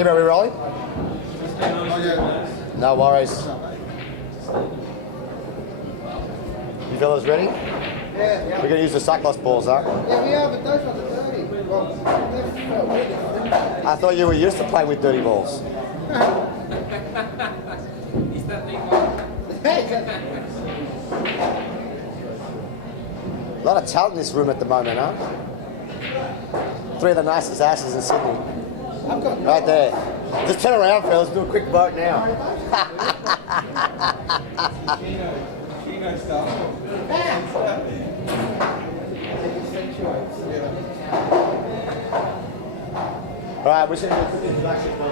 Kim, are we rolling? No worries. You fellas ready? Yeah. We're going to use the cyclops balls, huh? Yeah, we are, but those ones are dirty. Well, they've felt really. I thought you were used to playing with dirty balls. Is that thing A lot of talent in this room at the moment, huh? 3 of the nicest asses in Sydney. Right there. Just turn around, fellas. Do a quick vote now. Kino stuff? All right, we're just going to do a quick introduction for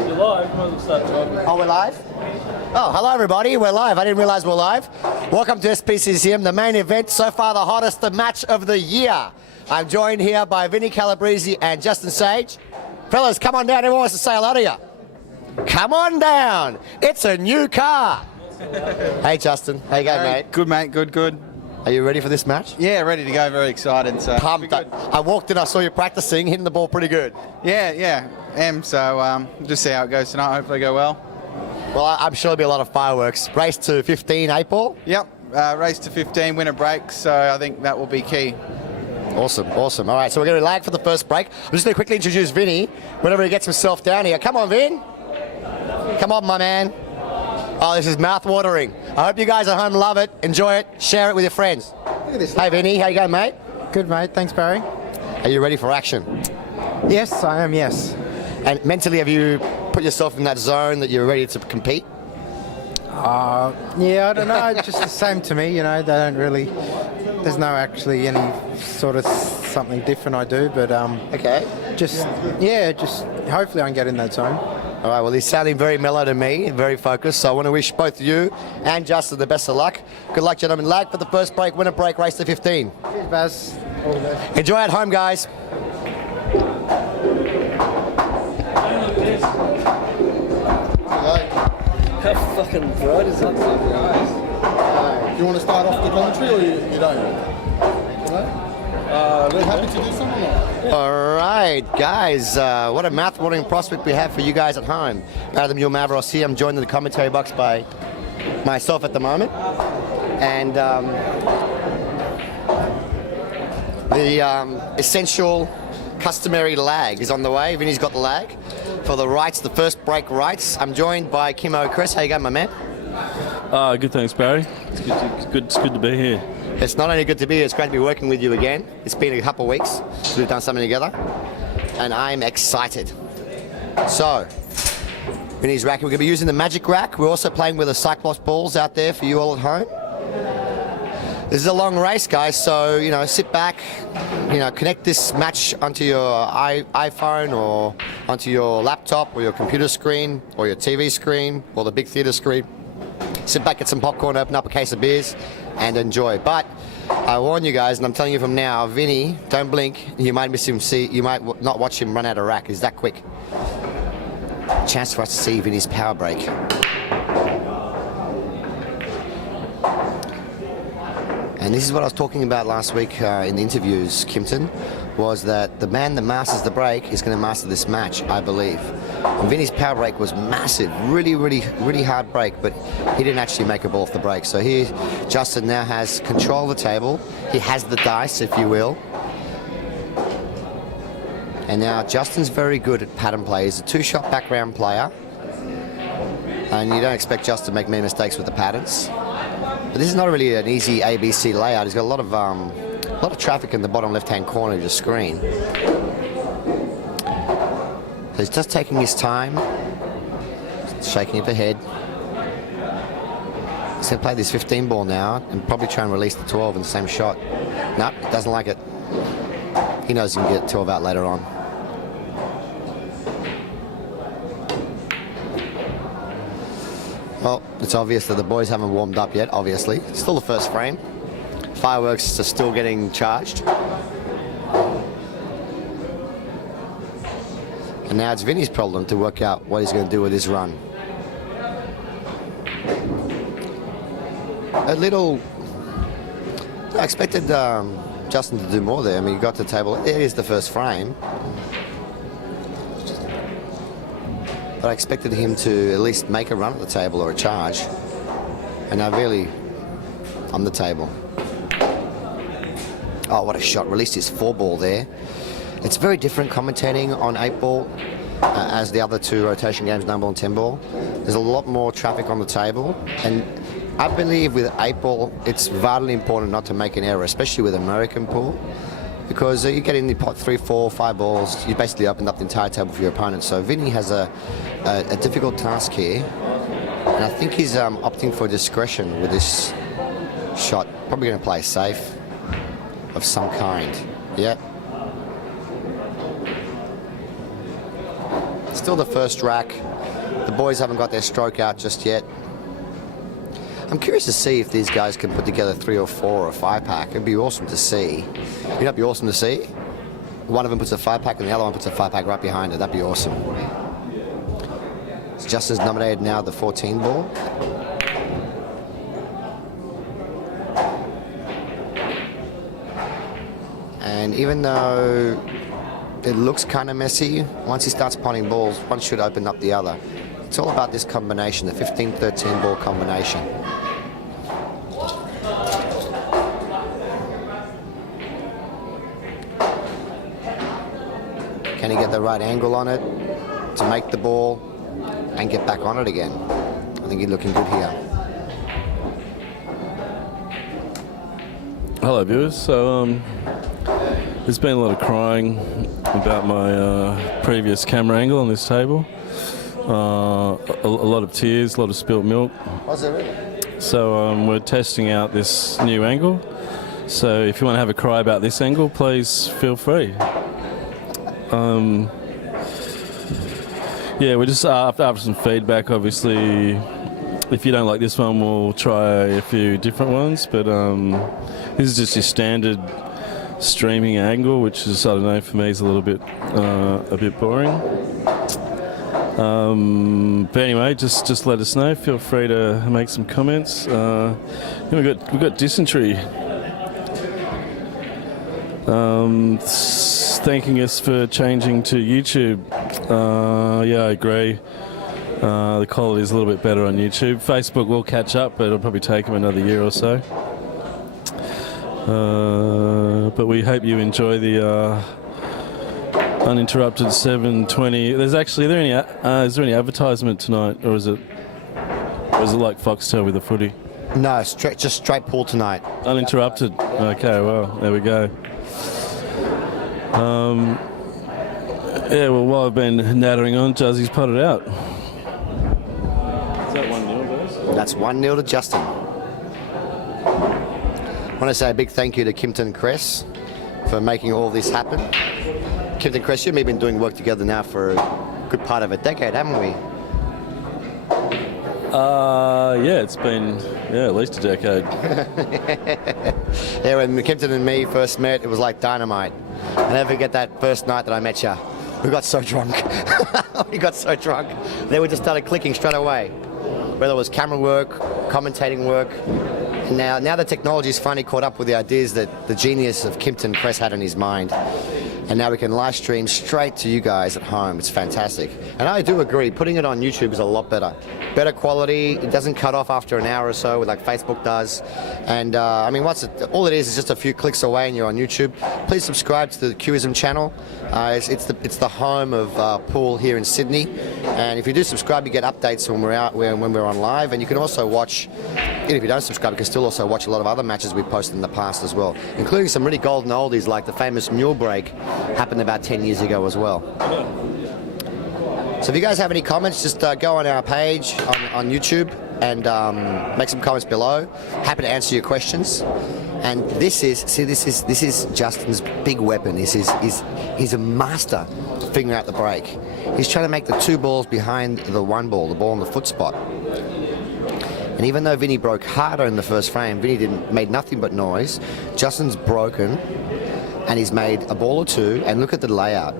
You're live, might as well start talking. Oh, we're live? Oh, hello everybody, we're live. I didn't realize we're live. Welcome to SPCCM, the main event, so far the hottest match of the year. I'm joined here by Vinnie, Calabrese and Justin Sajich. Fellas, come on down, everyone wants to say hello to you. Come on down, it's a new car. Hey Justin, how you going, mate? Good, mate, good. Are you ready for this match? Yeah, ready to go, very excited. So Pumped. I walked in, I saw you practicing, hitting the ball pretty good. Yeah, so just see how it goes tonight, hopefully go well. Well, I'm sure there'll be a lot of fireworks. Race to 15, 8 ball? Yep, race to 15, win a break, so I think that will be key. Awesome. All right, so we're going to lag for the first break. I'm just going to quickly introduce Vinnie whenever he gets himself down here. Come on, Vin. Come on, my man. Oh, this is mouth-watering. I hope you guys at home love it, enjoy it, share it with your friends. Look at this. Hey, Vinnie, how you going, mate? Good, mate. Thanks, Barry. Are you ready for action? Yes, I am, yes. And mentally, have you put yourself in that zone that you're ready to compete? Yeah, I don't know. Just the same to me, you know. They don't really... There's no actually any sort of something different I do, but Okay. just hopefully I can get in that zone. All right, well, he's sounding very mellow to me, very focused, so I want to wish both you and Justin the best of luck. Good luck, gentlemen. Lag for the first break, win a break, race to 15. Cheers, Baz. All the best. Enjoy at home, guys. How fucking bright is it? Do you want to start off the commentary or you don't? We're happy to do something. All right, guys, what a mouth-watering prospect we have for you guys at home. Adam Mavros here. I'm joined in the commentary box by myself at the moment. And the essential customary lag is on the way. Vinny's got the lag for the rights, the first break rights. I'm joined by Kimo Chris. How you going, my man? Good, thanks, Barry. It's good to be here. It's not only good to be here, it's great to be working with you again. It's been a couple of weeks since we've done something together, and I'm excited. So, Vinny's rack, we're going to be using the magic rack. We're also playing with the Cyclops balls out there for you all at home. This is a long race, guys, so, you know, sit back, you know, connect this match onto your iPhone or onto your laptop or your computer screen or your TV screen or the big theater screen. Sit back, get some popcorn, open up a case of beers, and enjoy. But I warn you guys, and I'm telling you from now, Vinny, don't blink. You might miss him. You might not watch him run out of rack. He's that quick. Chance for us to see Vinny's power break. And this is what I was talking about last week in the interviews, Kimpton, was that the man that masters the break is going to master this match, I believe. And Vinny's power break was massive, really hard break, but he didn't actually make a ball off the break. So here, Justin now has control of the table. He has the dice, if you will. And now Justin's very good at pattern play. He's a two-shot background player. And you don't expect Justin to make many mistakes with the patterns. But this is not really an easy ABC layout. He's got a lot of traffic in the bottom left-hand corner of your screen. So he's just taking his time, shaking of the head. He's going to play this 15 ball now and probably try and release the 12 in the same shot. Nope, doesn't like it. He knows he can get 12 out later on. Well, it's obvious that the boys haven't warmed up yet, obviously. It's still the first frame. Fireworks are still getting charged. And now it's Vinny's problem to work out what he's going to do with his run. a little. I expected Justin to do more there. I mean, he got to the table. It is the first frame. But I expected him to at least make a run at the table or a charge. And now really on the table. Oh, what a shot. Released his 4-ball there. It's very different commentating on 8-ball as the other two rotation games, 9-ball and 10-ball. There's a lot more traffic on the table. And I believe with 8-ball, it's vitally important not to make an error, especially with American pool. Because you get in the pot 3, 4, 5 balls, you basically opened up the entire table for your opponent. So Vinnie has a difficult task here. And I think he's opting for discretion with this shot. Probably going to play safe of some kind. Yeah. Still the first rack. The boys haven't got their stroke out just yet. I'm curious to see if these guys can put together 3 or 4 or a 5-pack. It'd be awesome to see. It'd be awesome to see. One of them puts a 5-pack and the other one puts a 5-pack right behind it. That'd be awesome. So Justin's nominated now the 14-ball. And even though it looks kind of messy, once he starts potting balls, one should open up the other. It's all about this combination, the 15-13 ball combination. Can he get the right angle on it to make the ball and get back on it again? I think he's looking good here. Hello, viewers. So, there's been a lot of crying about my previous camera angle on this table. A lot of tears, a lot of spilt milk. Was it really? So we're testing out this new angle. So if you want to have a cry about this angle, please feel free. Yeah, we're just after some feedback, obviously. If you don't like this one, we'll try a few different ones. But this is just your standard streaming angle, which is, I don't know, for me is a little bit boring. But anyway, just let us know. Feel free to make some comments. We've got dysentery. Thanking us for changing to YouTube. Yeah, I agree. The quality is a little bit better on YouTube. Facebook will catch up, but it'll probably take them another year or so. But we hope you enjoy the uninterrupted 7:20. There's actually, is there any advertisement tonight, or is it like Foxtel with the footy? No, just straight pool tonight. Uninterrupted. Okay, well, there we go. Yeah, well, while I've been nattering on, Juzzy's potted out. Is that 1-0, guys? That's 1-0 to Justin. I want to say a big thank you to Kimpton Cress for making all this happen. Kimpton Cress, you and me have been doing work together now for a good part of a decade, haven't we? Yeah, it's been at least a decade. Yeah, when Kimpton and me first met, it was like dynamite. I'll never forget that first night that I met you. We got so drunk. We got so drunk. Then we just started clicking straight away. Whether it was camera work, commentating work. And now the technology's finally caught up with the ideas that the genius of Kimpton Cress had in his mind. And now we can live stream straight to you guys at home. It's fantastic. And I do agree, putting it on YouTube is a lot better. Better quality, it doesn't cut off after an hour or so like Facebook does. And I mean, all it is just a few clicks away and you're on YouTube. Please subscribe to the Qism channel. It's the home of pool here in Sydney. And if you do subscribe, you get updates when we're out, when we're on live. And you can also watch, even if you don't subscribe, you can still also watch a lot of other matches we've posted in the past as well, including some really golden oldies like the famous mule break happened about 10 years ago as well. So if you guys have any comments, just go on our page on YouTube and make some comments below. Happy to answer your questions. And this is Justin's big weapon. He's a master figuring out the break. He's trying to make the 2 balls behind the 1 ball, the ball on the foot spot. And even though Vinnie broke harder in the first frame, Vinnie made nothing but noise. Justin's broken, and he's made a ball or 2. And look at the layout.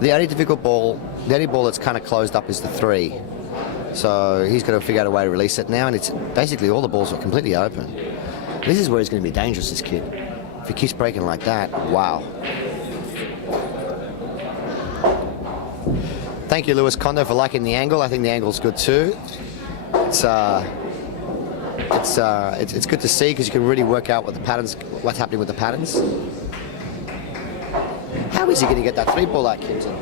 The only ball that's kind of closed up is the 3. So he's got to figure out a way to release it now, and it's basically all the balls are completely open. This is where he's going to be dangerous, this kid. If he keeps breaking like that, wow. Thank you, Lewis Kondo, for liking the angle. I think the angle's good too. It's good to see because you can really work out what the patterns, what's happening with the patterns. How is he going to get that 3-ball out, Kimpton?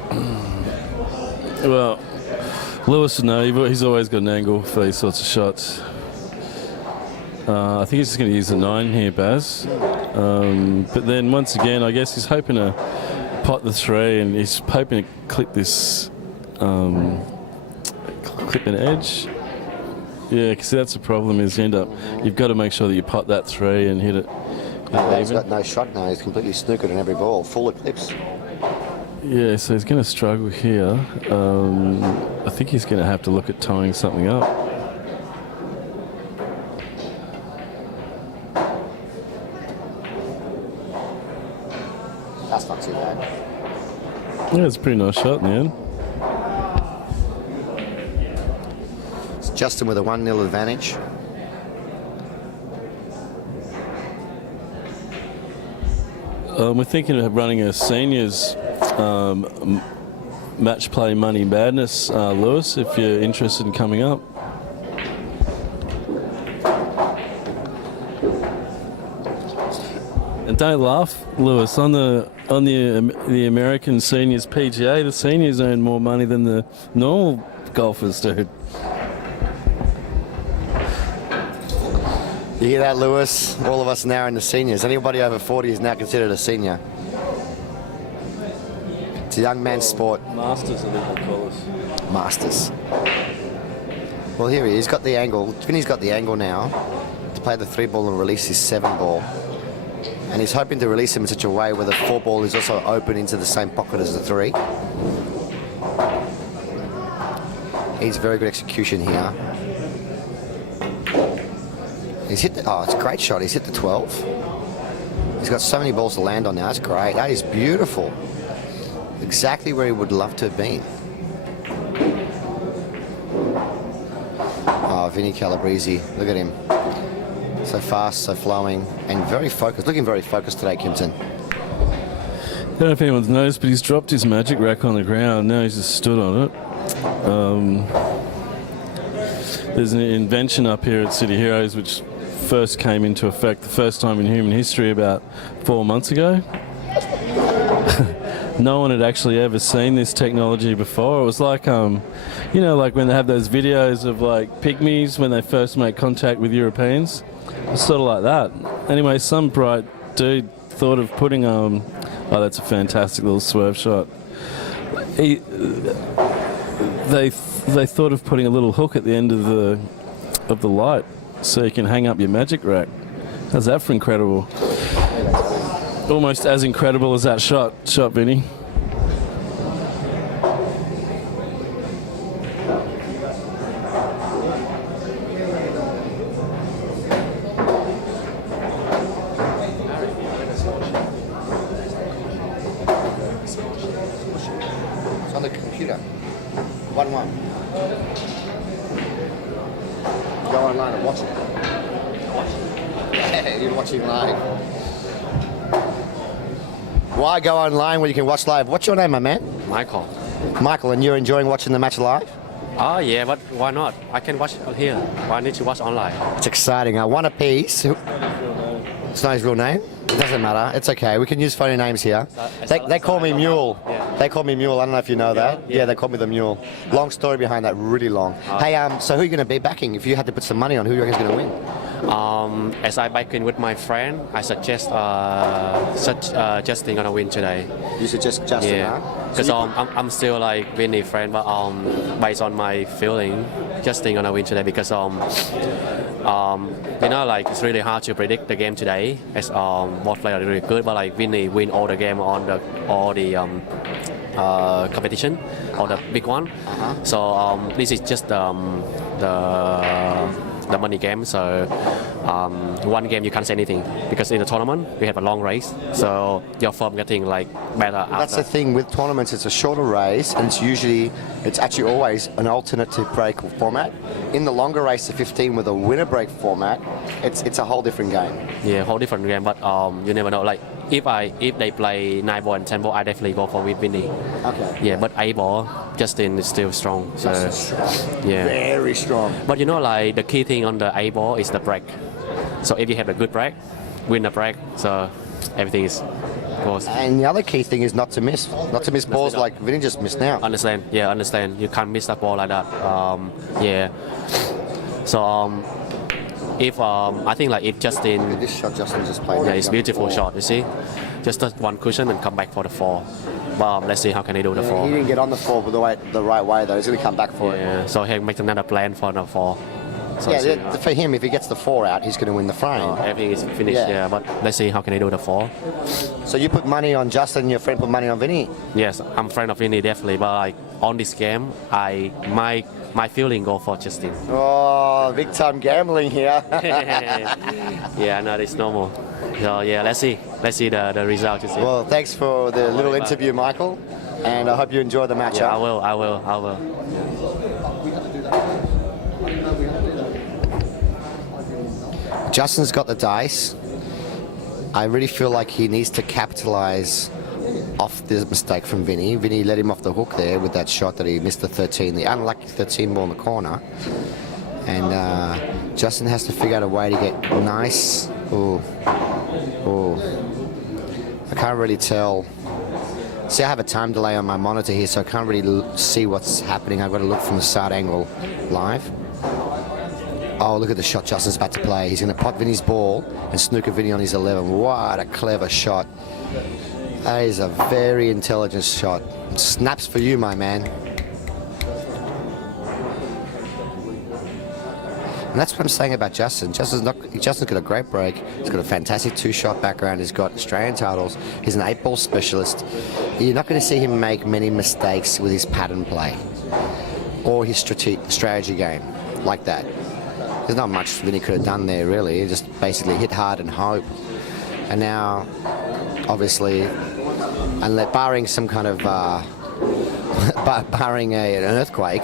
Well, Lewis, no, he's always got an angle for these sorts of shots. I think he's just going to use the 9 here, Baz. But then once again, I guess he's hoping to pot the 3, and he's hoping to clip this, clip an edge. Yeah, because that's the problem is you've got to make sure that you pot that 3 and hit it. He's got no shot now. He's completely snookered on every ball, full eclipse. Yeah, so he's going to struggle here. I think he's going to have to look at tying something up. That's not too bad. Yeah, it's a pretty nice shot in the end. It's Justin with a 1-0 advantage. We're thinking of running a seniors match play Money Madness, Lewis, if you're interested in coming up. And don't laugh, Lewis, on the American seniors PGA, the seniors earn more money than the normal golfers do. You hear that, Lewis? All of us now in the seniors. Anybody over 40 is now considered a senior. It's a young man's sport. Masters, I think they call us. Masters. Well, here he is. He's got the angle. Vinny's got the angle now to play the 3-ball and release his 7-ball. And he's hoping to release him in such a way where the 4-ball is also open into the same pocket as the 3. He's very good execution here. He's hit the, oh, it's a great shot. He's hit the 12. He's got so many balls to land on now. That's great. That is beautiful. Exactly where he would love to have been. Oh, Vinnie Calabrese. Look at him. So fast, so flowing, and very focused. Looking very focused today, Kimpton. I don't know if anyone's noticed, but he's dropped his magic rack on the ground. Now he's just stood on it. There's an invention up here at City Heroes which first came into effect the first time in human history about 4 months ago. No one had actually ever seen this technology before. It was like, you know, like when they have those videos of like pygmies when they first make contact with Europeans. It's sort of like that. Anyway, some bright dude thought of putting, oh, that's a fantastic little swerve shot. They thought of putting a little hook at the end of the light so you can hang up your magic rack. How's that for incredible? Almost as incredible as that shot, Vinny. It's on the computer. 1-1. Go online and watch it. Yeah, you're watching live. Why go online when you can watch live? What's your name, my man? Michael. Michael, and you're enjoying watching the match live? Oh yeah, but why not? I can watch it here. Why need to watch online? It's exciting. I won a piece. It's not his real name. It doesn't matter. It's okay. We can use funny names here. They call me Mule. Yeah. They call me Mule. I don't know if you know that. Yeah, they call me the Mule. Long story behind that. Really long. Hey, so who are you going to be backing? If you had to put some money on, who do you reckon is going to win? As I back in with my friend, I suggest Justin gonna win today. You suggest Justin, Yeah, huh? because I'm still like Vinnie friend, but based on my feeling, Justin gonna win today because you know, like it's really hard to predict the game today as both players are really good, but like Vinnie win all the game on all the competition or the big one. So this is just the the money game. So one game you can't say anything because in the tournament we have a long race, so your form getting like better. That's after. the thing with tournaments. It's a shorter race, and it's actually always an alternative break format. In the longer race, the 15 with a winner break format, it's a whole different game. Yeah, whole different game, but you never know. Like if they play 9 ball and 10 ball, I definitely go for with Vinnie. Okay. Yeah, but 8 ball, Justin is still strong. So yeah, Very strong. but like the key thing on the 8 ball is the break. So if you have a good break, win the break, so everything is goes. And the other key thing is not to miss balls like Vinny just missed now. Understand? Yeah, understand. You can't miss the ball like that. Yeah. So if I think like if Justin, This shot Justin just played. yeah, it's beautiful shot. You see, just touch one cushion and come back for the 4. But let's see how can he do the 4. He didn't get on the 4 the right way though. He's going to come back for it. Yeah. So he'll make another plan for the 4. So Yeah, for him, if he gets the 4 out, he's going to win the frame. everything is finished. Yeah. Yeah. But let's see how can he do the 4. So you put money on Justin, your friend put money on Vinny. Yes, I'm friend of Vinnie definitely. But like on this game, my feeling go for Justin. Oh, big time gambling here. Yeah, no, it's normal. So yeah, let's see the result. You see. Well, thanks for the little interview, Michael, and I hope you enjoy the match. Yeah, I will. Justin's got the dice. I really feel like he needs to capitalize off this mistake from Vinny. Vinny let him off the hook there with that shot that he missed the 13, the unlucky 13 ball in the corner. And Justin has to figure out a way to get nice. Oh, I can't really tell. See, I have a time delay on my monitor here, so I can't really see what's happening. I've got to look from the start angle live. Oh, look at the shot Justin's about to play. He's going to pot Vinny's ball and snooker Vinny on his 11. What a clever shot. That is a very intelligent shot. Snaps for you, my man. And that's what I'm saying about Justin. Justin's got a great break. He's got a fantastic 2-shot background. He's got Australian titles. He's an 8-ball specialist. You're not going to see him make many mistakes with his pattern play or his strategy game like that. There's not much Vinny could have done there, really. He just basically hit hard and hope. And now, obviously, barring some kind of barring an earthquake,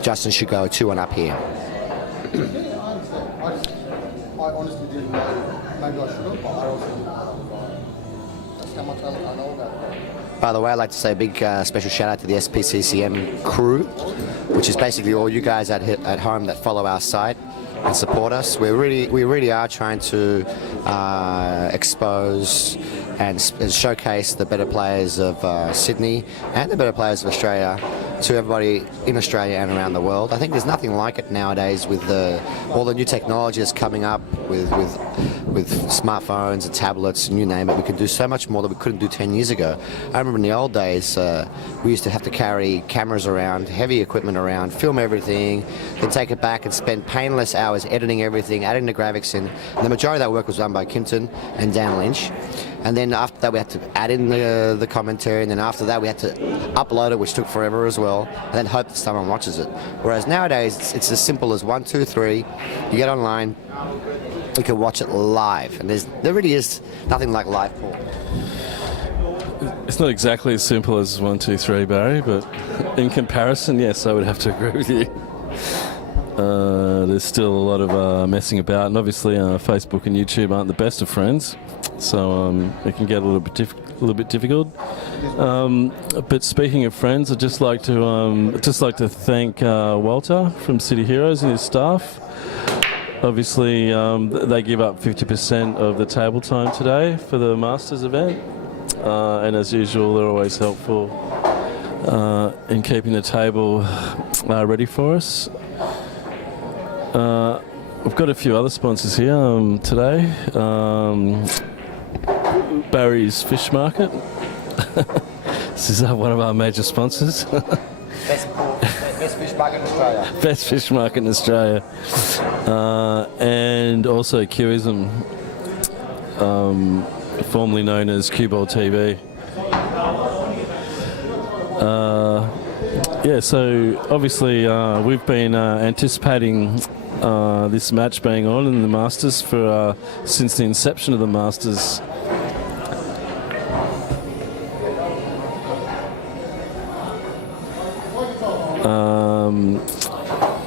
Justin should go 2-1 up here. I honestly didn't know. Maybe I should have, but I also didn't know. That's how much I know about. By the way, I'd like to say a big special shout out to the SPCCM crew, which is basically all you guys at home that follow our site and support us. We really are trying to expose and showcase the better players of Sydney and the better players of Australia to everybody in Australia and around the world. I think there's nothing like it nowadays with all the new technology that's coming up with smartphones and tablets and you name it. We can do so much more that we couldn't do 10 years ago. I remember in the old days, we used to have to carry cameras around, heavy equipment around, film everything, then take it back and spend painless hours editing everything, adding the graphics in. And the majority of that work was done by Kimpton and Dan Lynch. And then after that, we had to add in the commentary, and then after that, we had to upload it, which took forever as well, and then hope that someone watches it. Whereas nowadays, it's as simple as 1, 2, 3. You get online, you can watch it live, and there really is nothing like live porn. It's not exactly as simple as 1, 2, 3, Barry, but in comparison, yes, I would have to agree with you. There's still a lot of messing about, and obviously Facebook and YouTube aren't the best of friends, so it can get a little bit difficult. But speaking of friends, I'd just like to thank Walter from City Heroes and his staff. Obviously, they give up 50% of the table time today for the Masters event, and as usual, they're always helpful in keeping the table ready for us. We've got a few other sponsors here today. Barry's Fish Market. This is one of our major sponsors. Best fish market in Australia. Best fish market in Australia. And also Qism, formerly known as Q-Ball TV. Yeah, so obviously we've been anticipating this match being on in the Masters for since the inception of the Masters.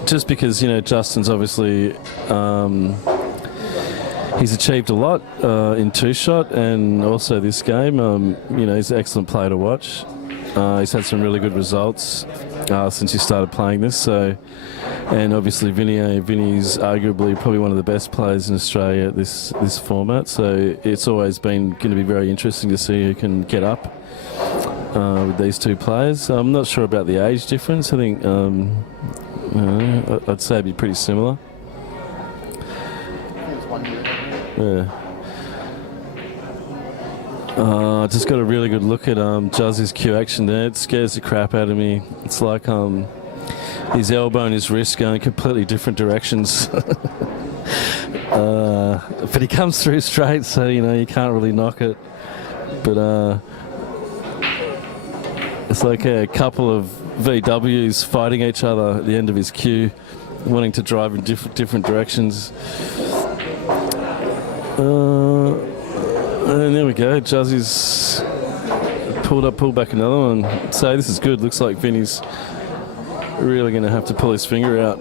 Just because, you know, Justin's obviously he's achieved a lot in two-shot and also this game. You know, he's an excellent player to watch. He's had some really good results since he started playing this. So, and obviously Vinnie's arguably probably one of the best players in Australia at this format. So it's always been going to be very interesting to see who can get up with these two players. I'm not sure about the age difference. I think I'd say it'd be pretty similar. Yeah. Just got a really good look at Juzzy's cue action there. It scares the crap out of me. It's like his elbow and his wrist going completely different directions. But he comes through straight, so you know you can't really knock it. But it's like a couple of VWs fighting each other at the end of his cue, wanting to drive in different directions. And there we go. Juzzy's pulled back another one. So this is good. Looks like Vinnie's really going to have to pull his finger out.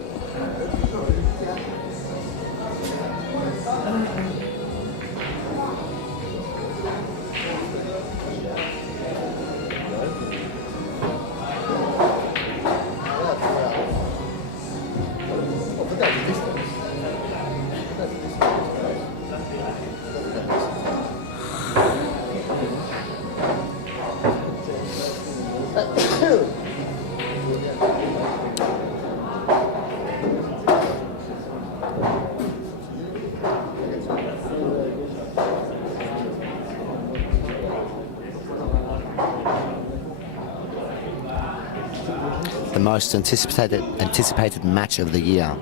The most anticipated match of the year.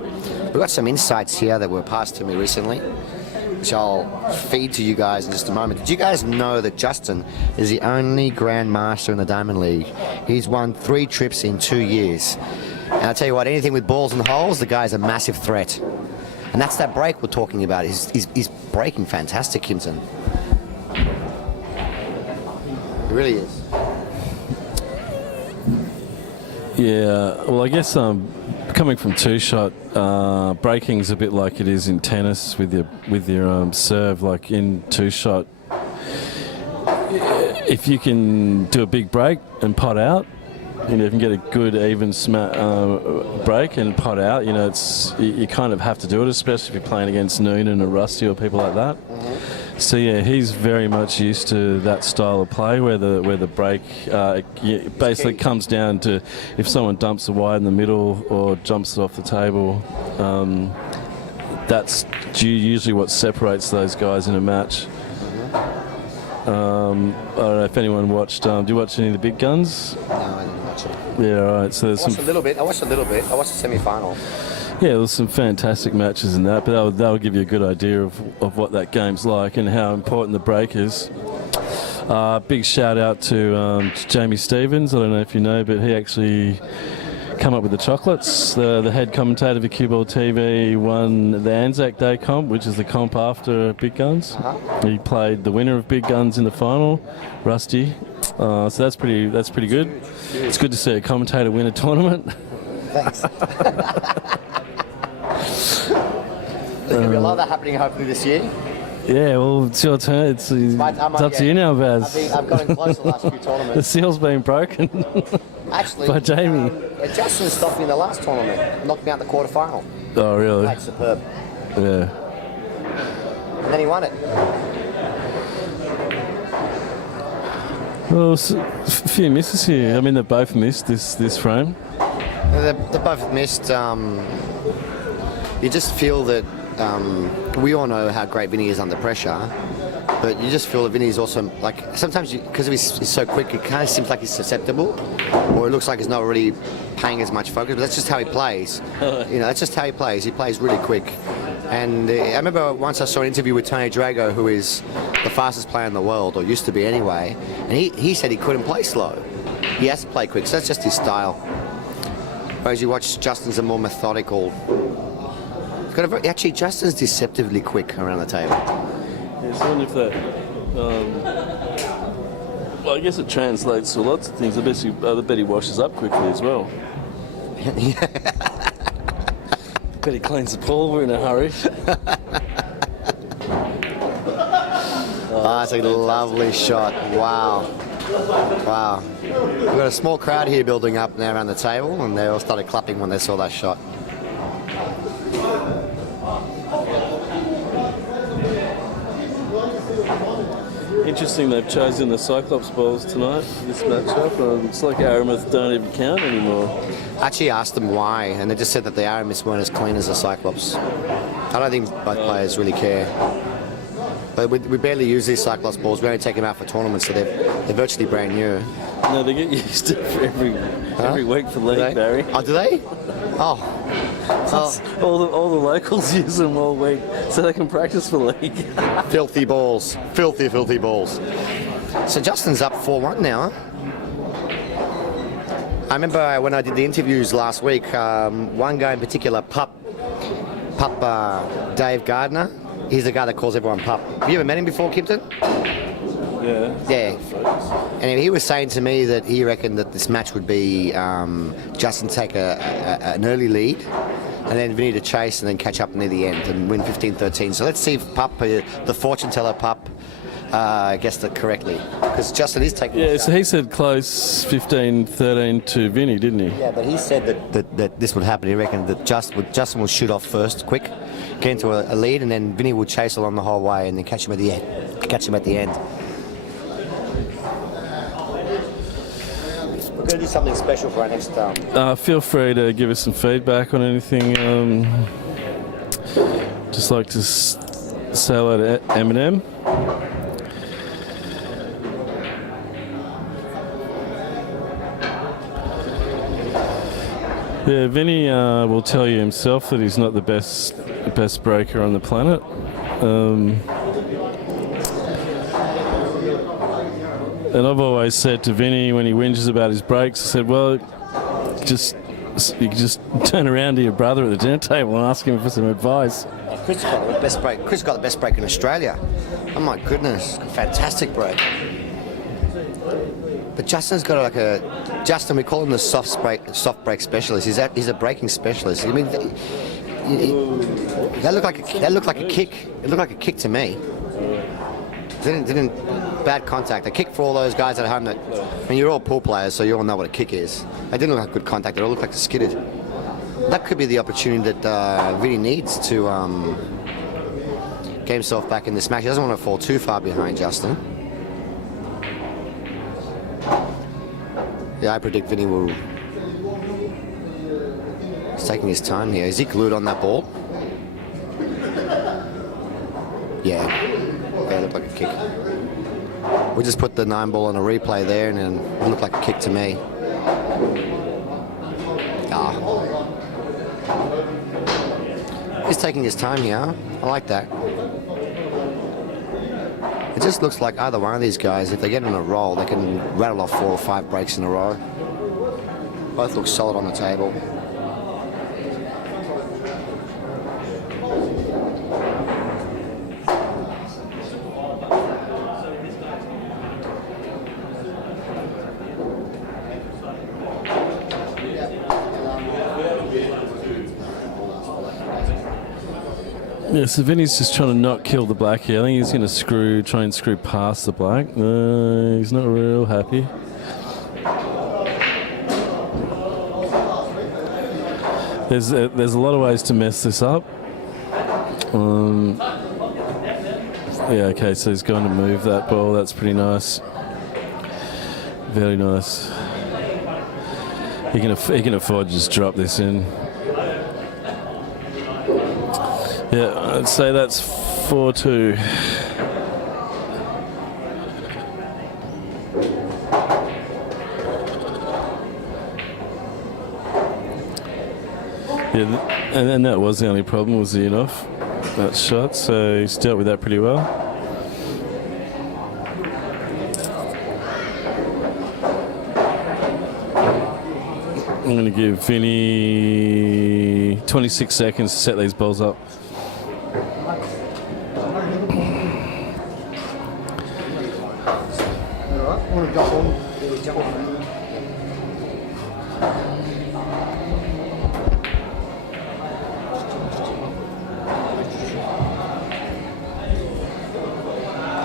We've got some insights here that were passed to me recently, which I'll feed to you guys in just a moment. Did you guys know that Justin is the only Grandmaster in the Diamond League? He's won 3 trips in 2 years. And I'll tell you what, anything with balls and holes, the guy's a massive threat. And that's that break we're talking about. He's breaking fantastic, Kimson. He really is. Yeah, well, I guess coming from two-shot, breaking's a bit like it is in tennis with your serve. Like in two-shot, if you can do a big break and pot out, you know, if you can get a good even break and pot out, you know, you kind of have to do it, especially if you're playing against Noonan or Rusty or people like that. So yeah, he's very much used to that style of play where the break basically comes down to if someone dumps a wide in the middle or jumps it off the table. That's usually what separates those guys in a match. I don't know if anyone watched. Do you watch any of the big guns? No, I didn't watch it. Yeah, right. So there's I watched a little bit. I watched the semi-final. Yeah, there's some fantastic matches in that, but that'll give you a good idea of what that game's like and how important the break is. Big shout out to Jamie Stevens. I don't know if you know, but he actually come up with the chocolates. The head commentator for Cue Ball TV won the Anzac Day comp, which is the comp after Big Guns. He played the winner of Big Guns in the final, Rusty. So that's pretty good. It's good to see a commentator win a tournament. Thanks. There's going to be a lot of that happening hopefully this year. Yeah, well, it's your turn. It's up to you now, Baz. I've gotten close the last few tournaments. The seal's been broken. Actually, by Jamie. Justin stopped me in the last tournament, knocked me out in the quarterfinal. Oh, really? Played superb. Yeah. And then he won it. Well, a few misses here. I mean, they both missed this frame. They both missed. You just feel that we all know how great Vinnie is under pressure, but you just feel that Vinnie's also, like, sometimes because he's so quick, it kind of seems like he's susceptible, or it looks like he's not really paying as much focus, but that's just how he plays. You know, that's just how he plays. He plays really quick. And I remember once I saw an interview with Tony Drago, who is the fastest player in the world, or used to be anyway, and he said he couldn't play slow. He has to play quick, so that's just his style. Whereas you watch Justin's a more methodical. He's got actually, Justin's deceptively quick around the table. Yeah, so I wonder if that. Well, I guess it translates to lots of things. I bet he washes up quickly as well. Bet he cleans the pool. We're in a hurry. That's a lovely shot. Wow. Wow. We've got a small crowd here building up now around the table, and they all started clapping when they saw that shot. Interesting, they've chosen the Cyclops balls tonight for this matchup. It's like Aramis don't even count anymore. I actually asked them why, and they just said that the Aramis weren't as clean as the Cyclops. I don't think both players really care. But we barely use these Cyclops balls. We only take them out for tournaments, so they're virtually brand new. No, they get used to it for every week for league, Barry. Oh, do they? Oh. All the locals use them all week, so they can practice for league. Filthy balls. Filthy, filthy balls. So Justin's up 4-1 now. I remember when I did the interviews last week, one guy in particular, Pup Dave Gardner, he's the guy that calls everyone Pup. Have you ever met him before, Kipton? Yeah. Yeah. And he was saying to me that he reckoned that this match would be Justin take an early lead, and then Vinnie to chase and then catch up near the end and win 15-13. So let's see if Pup, the fortune teller Pup, guessed it correctly. Because Justin is taking. Yeah, so he said close 15-13 to Vinnie, didn't he? Yeah, but he said that this would happen. He reckoned that Justin would shoot off first, quick, get into a lead, and then Vinnie would chase along the whole way and then catch him at the end. We're going to do something special for our next. Feel free to give us some feedback on anything. Just like to say hello to Eminem. Yeah, Vinnie will tell you himself that he's not the best breaker on the planet. And I've always said to Vinnie when he whinges about his breaks, I said, well, you can just turn around to your brother at the dinner table and ask him for some advice. Chris got the best break. Chris got the best break in Australia. Oh my goodness, fantastic break. But Justin's got Justin. We call him the soft break specialist. He's a breaking specialist. I mean, that looked like a kick. It looked like a kick to me. Didn't bad contact. A kick for all those guys at home that, I mean, you're all pool players, so you all know what a kick is. It didn't look like good contact. It all looked like it skidded. That could be the opportunity that Vinnie needs to get himself back in this match. He doesn't want to fall too far behind Justin. Yeah, I predict Vinnie will. He's taking his time here. Is he glued on that ball? Yeah. Yeah, it looked like a kick. We just put the 9 ball on a replay there, and it looked like a kick to me. He's taking his time here. I like that. It just looks like either one of these guys, if they get on a roll, they can rattle off 4 or 5 breaks in a row. Both look solid on the table. Yeah, so Vinnie's just trying to not kill the black here. I think he's going to try and screw past the black. He's not real happy. There's a lot of ways to mess this up. Yeah, okay, so he's going to move that ball. That's pretty nice. Very nice. He can afford to just drop this in. Yeah, I'd say that's 4-2. Yeah, and that was the only problem, was the in-off, that shot, so he's dealt with that pretty well. I'm going to give Vinnie 26 seconds to set these balls up.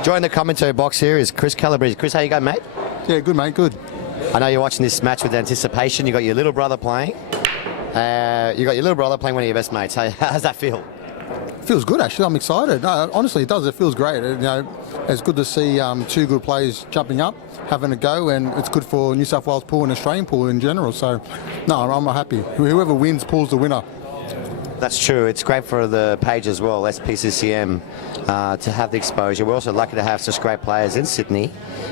Join the commentary box here is Chris Calabrese. Chris, how you going, mate? Yeah, good, mate, good. I know you're watching this match with anticipation. You got your little brother playing. One of your best mates. How's that feel? Feels good, actually. I'm excited. No, honestly, it does. It feels great. You know, it's good to see two good players jumping up, having a go, and it's good for New South Wales pool and Australian pool in general. So, no, I'm happy. Whoever wins pulls the winner. That's true. It's great for the page as well, SPCCM, to have the exposure. We're also lucky to have such great players in Sydney.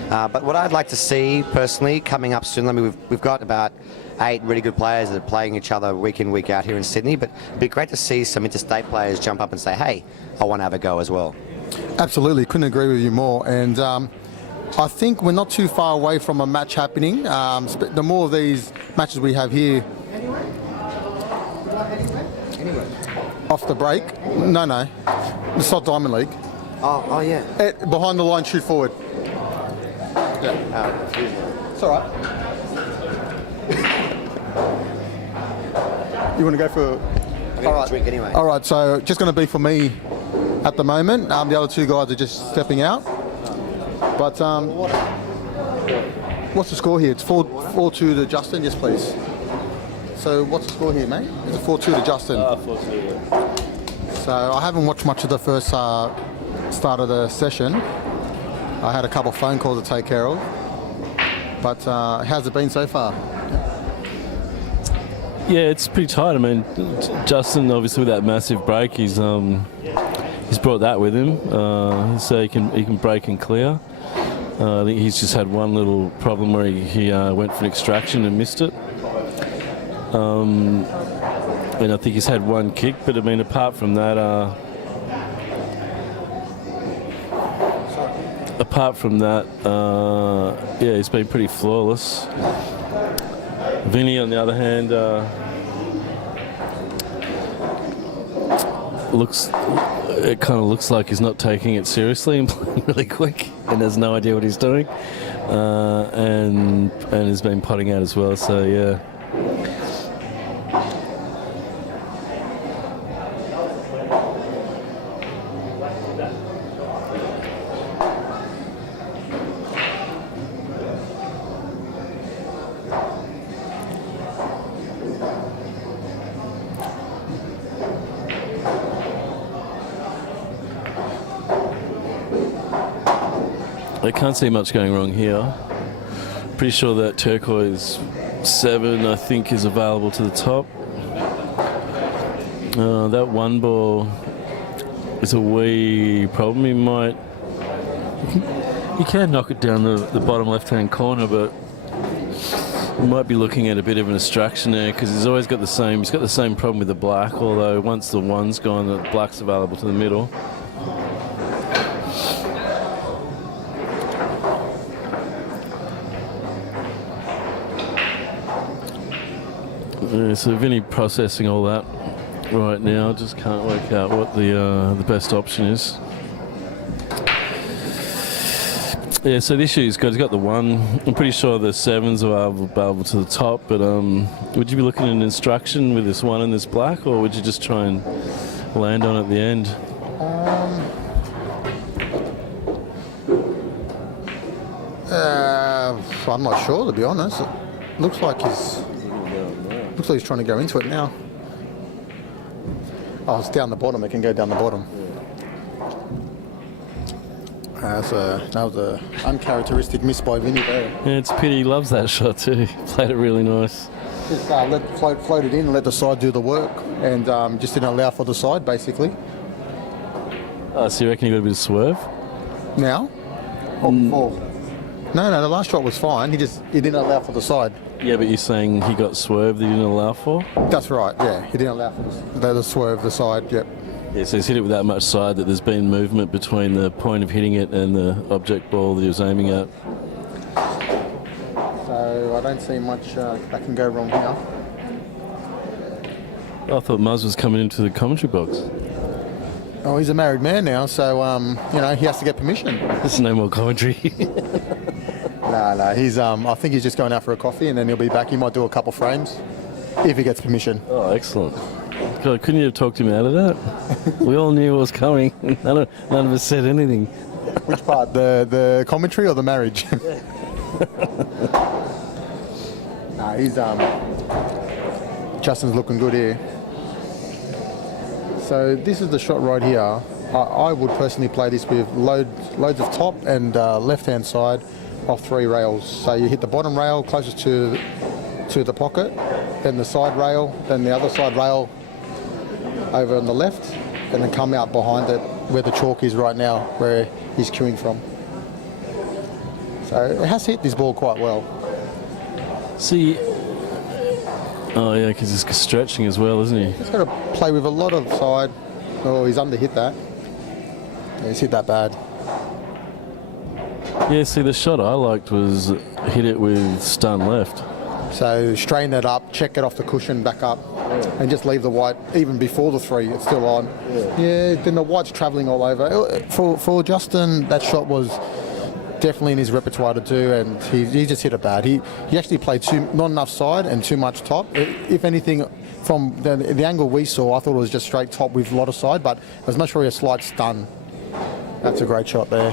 But what I'd like to see personally coming up soon, I mean, we've got about 8 really good players that are playing each other week in, week out here in Sydney, but it'd be great to see some interstate players jump up and say, hey, I want to have a go as well. Absolutely. Couldn't agree with you more. And I think we're not too far away from a match happening. The more of these matches we have here, off the break. No. It's not Diamond League. Oh yeah. Behind the line, shoot forward. Yeah. It's all right. You want to go for... I'm going to drink anyway. All right, so just going to be for me at the moment. The other two guys are just stepping out. But what's the score here? It's 4-2 to Justin. Yes, please. So what's the score here, mate? It's a 4-2 to Justin. 4-2. So I haven't watched much of the first start of the session. I had a couple of phone calls to take care of. But how's it been so far? Yeah, it's pretty tight. I mean, Justin, obviously with that massive break, he's brought that with him, so he can break and clear. I think he's just had one little problem where he went for an extraction and missed it. And I think he's had one kick, but I mean, apart from that, yeah, he's been pretty flawless. Vinnie, on the other hand, it kind of looks like he's not taking it seriously and playing really quick and has no idea what he's doing, and has been potting out as well. So yeah. I can't see much going wrong here. Pretty sure that turquoise 7, I think, is available to the top. That one ball is a wee problem. You can knock it down the bottom left-hand corner, but we might be looking at a bit of an distraction there because he's got the same problem with the black, although once the one's gone, the black's available to the middle. Yeah, so Vinnie processing all that right now. Just can't work out what the best option is. Yeah, so the issue he's got the 1. I'm pretty sure the 7s are available to the top, but would you be looking at an instruction with this 1 and this black, or would you just try and land on at the end? I'm not sure, to be honest. It looks like he's trying to go into it now. Oh, it's down the bottom. It can go down the bottom. That was a uncharacteristic miss by Vinnie there. Yeah, it's a pity. He loves that shot too. He played it really nice. Just float it in and let the side do the work, and just didn't allow for the side, basically. So you reckon he got a bit of swerve? Now? Or before? No, the last shot was fine. He didn't allow for the side. Yeah, but you're saying he got swerved that he didn't allow for? That's right, yeah. He didn't allow for the swerve, the side, yep. Yeah, so he's hit it with that much side that there's been movement between the point of hitting it and the object ball that he was aiming at. So I don't see much that can go wrong here. I thought Muzz was coming into the commentary box. Oh, he's a married man now, so you know, he has to get permission. There's no more commentary. No, he's I think he's just going out for a coffee and then he'll be back. He might do a couple frames if he gets permission. Oh, excellent. God, couldn't you have talked him out of that? We all knew it was coming. None of us said anything. Which part? The commentary or the marriage? Nah, he's Justin's looking good here. So this is the shot right here. I would personally play this with loads of top and left-hand side of 3 rails. So you hit the bottom rail closest to the pocket, then the side rail, then the other side rail over on the left, and then come out behind it where the chalk is right now, where he's cueing from. So it has hit this ball quite well. See, oh yeah, because he's stretching as well, isn't he? He's got to play with a lot of side. Oh, he's under hit that. Yeah, he's hit that bad. Yeah, see, the shot I liked was hit it with stun left. So straighten that up, check it off the cushion, back up, and just leave the white even before the 3. It's still on. Yeah, then the white's travelling all over. For Justin, that shot was definitely in his repertoire to do, and he just hit it bad. He actually played not enough side and too much top. If anything, from the angle we saw, I thought it was just straight top with a lot of side, but there's not really a slight stun. That's a great shot there.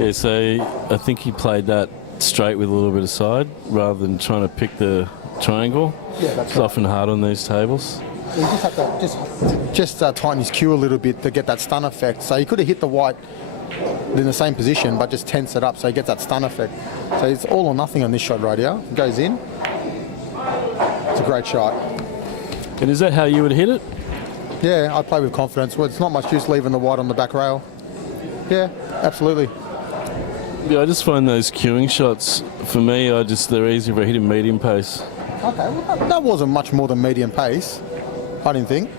Yeah, so I think he played that straight with a little bit of side rather than trying to pick the triangle. Yeah, that's It's right. often hard on these tables. He just had to just tighten his cue a little bit to get that stun effect. So he could have hit the white in the same position, but just tense it up so he gets that stun effect. So it's all or nothing on this shot right here. It goes in. It's a great shot. And is that how you would hit it? Yeah, I play with confidence. Well, it's not much use leaving the white on the back rail. Yeah, absolutely. Yeah, I just find those queuing shots, for me, they're easier if I hit him medium pace. Okay, well, that wasn't much more than medium pace, I didn't think.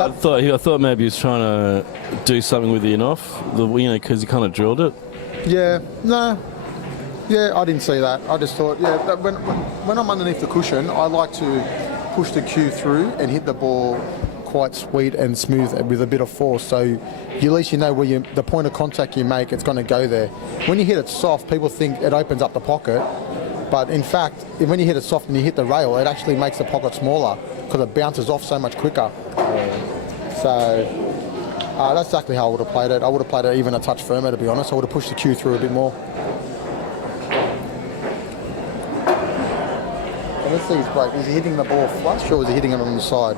I thought maybe he was trying to do something with the in-off, because he kind of drilled it. Yeah, no. Yeah, I didn't see that. I just thought, yeah, that when I'm underneath the cushion, I like to push the cue through and hit the ball quite sweet and smooth with a bit of force. So at least you know where the point of contact you make, it's going to go there. When you hit it soft, people think it opens up the pocket. But in fact, when you hit it soft and you hit the rail, it actually makes the pocket smaller because it bounces off so much quicker. So that's exactly how I would have played it. I would have played it even a touch firmer, to be honest. I would have pushed the cue through a bit more. And let's see his break. Is he hitting the ball flush or is he hitting it on the side?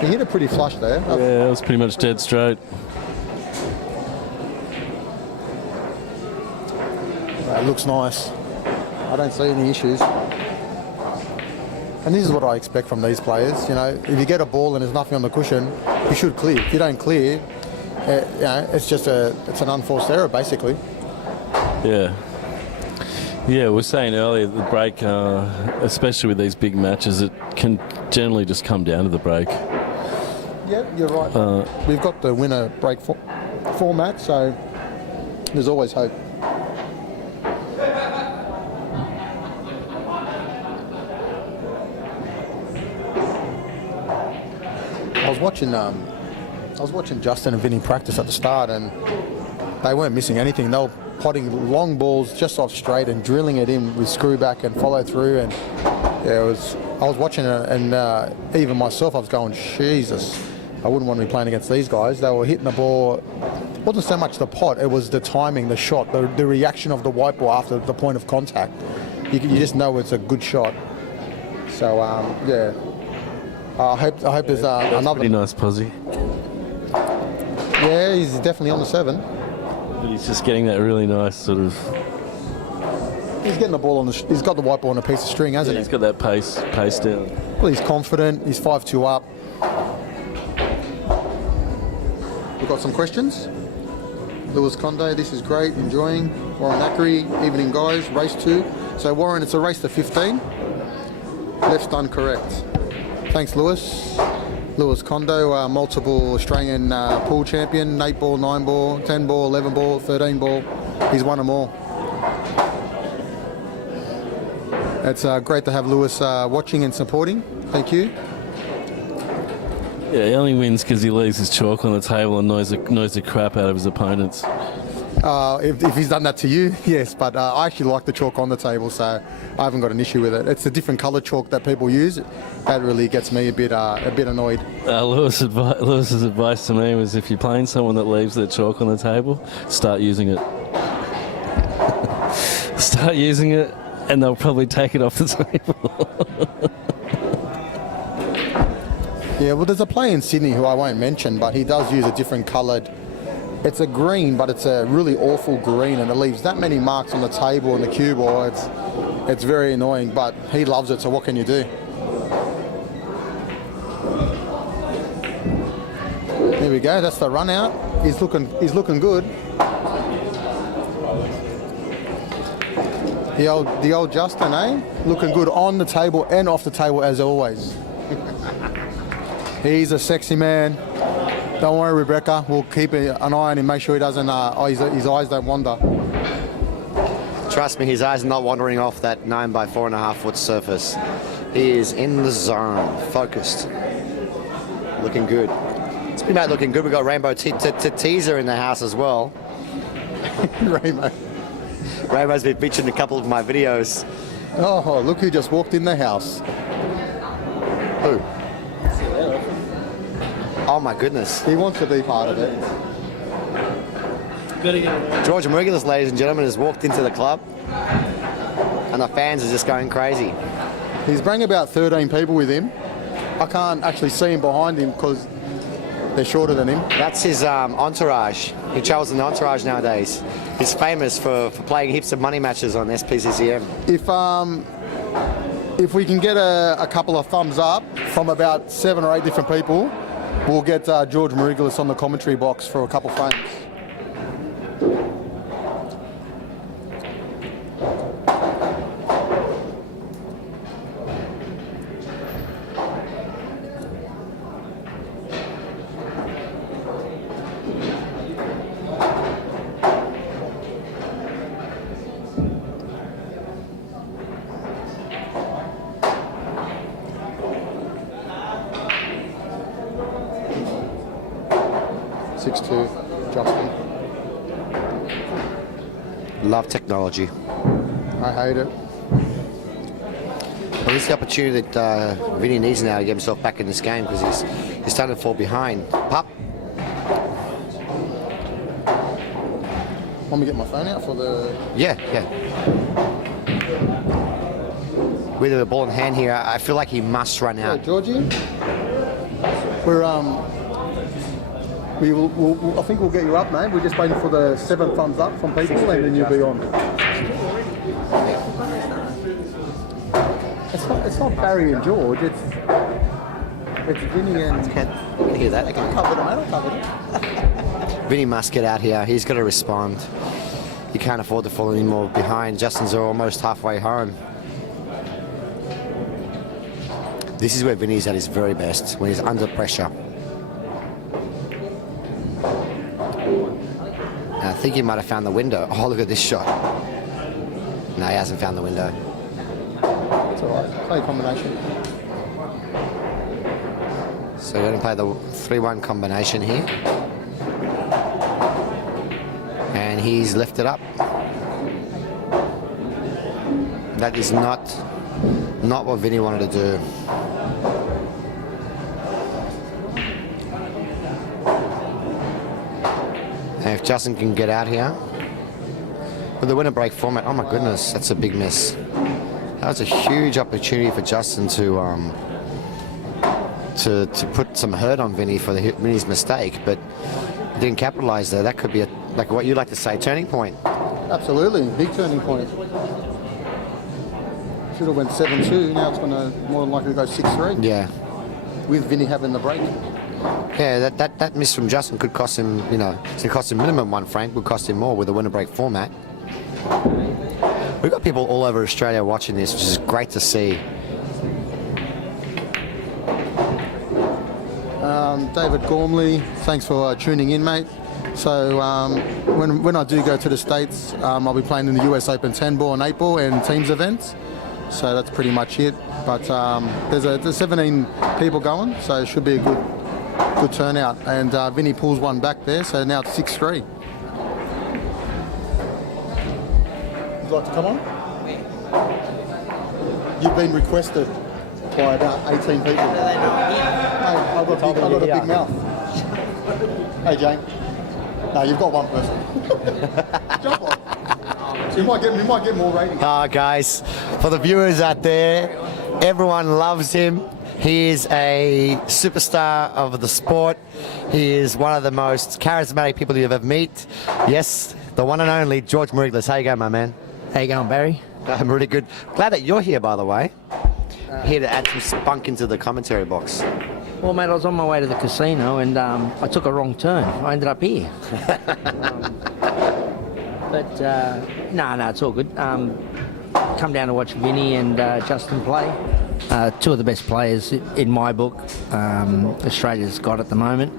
He hit it pretty flush there. Yeah, it was pretty much dead straight. It looks nice. I don't see any issues. And this is what I expect from these players. You know, if you get a ball and there's nothing on the cushion, you should clear. If you don't clear, you know, it's an unforced error basically. Yeah. Yeah, we were saying earlier, the break, especially with these big matches, it can generally just come down to the break. Yeah, you're right. We've got the winner break format, so there's always hope. I was watching Justin and Vinnie practice at the start, and they weren't missing anything. They were potting long balls just off straight and drilling it in with screw back and follow through. And yeah, I was watching it, and even myself, I was going, Jesus, I wouldn't want to be playing against these guys. They were hitting the ball. It wasn't so much the pot, it was the timing, the shot, the reaction of the white ball after the point of contact. You just know it's a good shot. So yeah. I hope there's another. Pretty nice posse. Yeah, he's definitely on the 7. But he's just getting that really nice sort of. He's getting the ball on he's got the white ball on a piece of string, hasn't He's he? got that pace down. Well, he's confident. He's 5-2 up. We've got some questions. Lewis Conde, this is great, enjoying. Warren Ackery, evening guys, race 2. So Warren, it's a race to 15. Left done correct. Thanks, Lewis. Lewis Condo, multiple Australian pool champion, 8 ball, 9 ball, 10 ball, 11 ball, 13 ball. He's won them all. It's great to have Lewis watching and supporting. Thank you. Yeah, he only wins because he leaves his chalk on the table and knows the crap out of his opponents. If he's done that to you, yes, but I actually like the chalk on the table, so I haven't got an issue with it. It's a different coloured chalk that people use. That really gets me a bit annoyed. Lewis's advice to me was, if you're playing someone that leaves their chalk on the table, start using it. Start using it, and they'll probably take it off the table. Yeah, well, there's a player in Sydney who I won't mention, but he does use a different coloured. It's a green, but it's a really awful green, and it leaves that many marks on the table and the cue ball. It's very annoying, but he loves it, so what can you do? Here we go, that's the run out. He's looking good. The old Justin, eh? Looking good on the table and off the table as always. He's a sexy man. Don't worry, Rebecca. We'll keep an eye on him, make sure he doesn't, his eyes don't wander. Trust me, his eyes are not wandering off that 9 by 4.5 foot surface. He is in the zone, focused. Looking good. Speaking about looking good, we've got Rainbow Teaser in the house as well. Rainbow's been featured in a couple of my videos. Oh, look who just walked in the house. Who? Oh my goodness. He wants to be part of it. George Marugulis, ladies and gentlemen, has walked into the club, and the fans are just going crazy. He's bringing about 13 people with him. I can't actually see him behind him because they're shorter than him. That's his entourage. He travels in the entourage nowadays. He's famous for playing heaps of money matches on SPCCM. If we can get a couple of thumbs up from about 7 or 8 different people, we'll get George Marugulis on the commentary box for a couple frames. Justin. Love technology. I hate it. Well, this is the opportunity that Vinnie needs now to get himself back in this game, because he's starting to fall behind. Pup. Want me to get my phone out for the... Yeah. With the ball in hand here, I feel like he must run out. Yeah, Georgie, I think we'll get you up, mate. We're just waiting for the 7 thumbs up from people, and then you'll be on. It's not Barry and George. It's Vinnie and. Can you hear that? I covered it, mate. I covered it. Vinnie must get out here. He's got to respond. He can't afford to fall any more behind. Justin's almost halfway home. This is where Vinnie's at his very best, when he's under pressure. I think he might have found the window. Oh, look at this shot. No, he hasn't found the window. It's all right. Play combination. So we're going to play the 3-1 combination here. And he's left it up. That is not what Vinnie wanted to do. And if Justin can get out here with the winner break format, oh my goodness, that's a big miss. That was a huge opportunity for Justin to put some hurt on Vinnie for Vinnie's mistake, but he didn't capitalise there. That could be like what you like to say, turning point. Absolutely, big turning point. Should have went 7-2. Now it's going to more than likely go 6-3. Yeah. With Vinnie having the break. Yeah, that miss from Justin could cost him, it's going to cost him minimum 1 franc, would cost him more with the winner break format. We've got people all over Australia watching this, which is great to see. David Gormley, thanks for tuning in, mate. So when I do go to the States, I'll be playing in the US Open 10 ball and 8 ball and teams events. So that's pretty much it. But there's 17 people going, so it should be a good turnout. And Vinnie pulls one back there, so now it's 6-3. Would you like to come on? You've been requested by about 18 people. Hey, I've got a big mouth. Hey, Jane. No, you've got one person. Jump on. You might get more ratings. Guys, for the viewers out there, everyone loves him. He is a superstar of the sport. He is one of the most charismatic people you've ever meet. Yes, the one and only George Mariglis. How you going, my man? How you going, Barry? I'm really good. Glad that you're here, by the way. Here to add some spunk into the commentary box. Well, mate, I was on my way to the casino and I took a wrong turn. I ended up here. No, it's all good. Come down to watch Vinnie and Justin play. Two of the best players in my book Australia's got at the moment.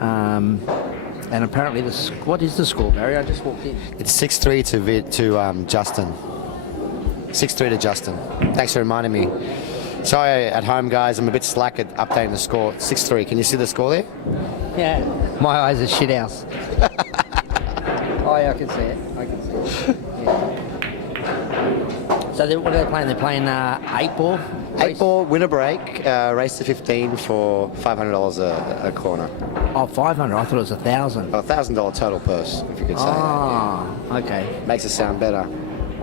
And apparently, what is the score, Barry? I just walked in. It's 6-3 to Justin. 6-3 to Justin. Thanks for reminding me. Sorry at home, guys. I'm a bit slack at updating the score. 6-3. Can you see the score there? Yeah. My eyes are shit house. Oh, yeah, I can see it. Yeah. So what are they playing? They're playing 8-ball? 8-ball, win a break, race to 15 for $500 a corner. Oh, 500. I thought it was 1,000. A $1,000 total purse, if you could say. Oh, okay. Makes it sound better.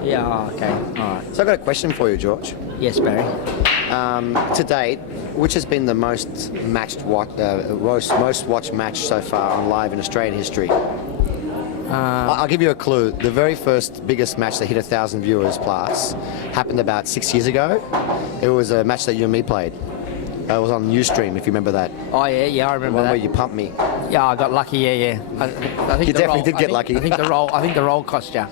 Yeah, okay. All right. So I've got a question for you, George. Yes, Barry. To date, which has been the most watched match so far on live in Australian history? I'll give you a clue. The very first biggest match that hit 1,000 viewers plus happened about 6 years ago. It was a match that you and me played. It was on Ustream, if you remember that. Oh, yeah, I remember one that. Where you pumped me. Yeah, I got lucky. Yeah. I think You definitely did get lucky. I think the roll cost you.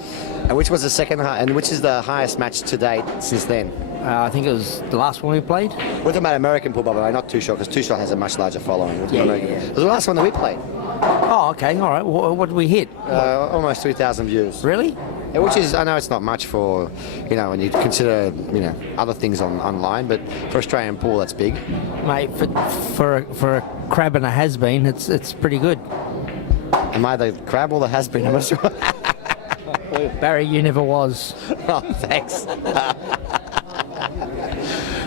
And which was the second high? And which is the highest match to date since then? I think it was the last one we played. We're talking about American pool, by the way, not Two Shot, because Two Shot has a much larger following. Yeah. It was the last one that we played. Oh, okay, all right. What did we hit? Almost 3,000 views. Really? Yeah, which is, I know it's not much for, when you consider, other things online, but for Australian pool, that's big. Mate, for a crab and a has-been, it's pretty good. Am I the crab or the has-been? I'm not sure. Barry, you never was. Oh, thanks.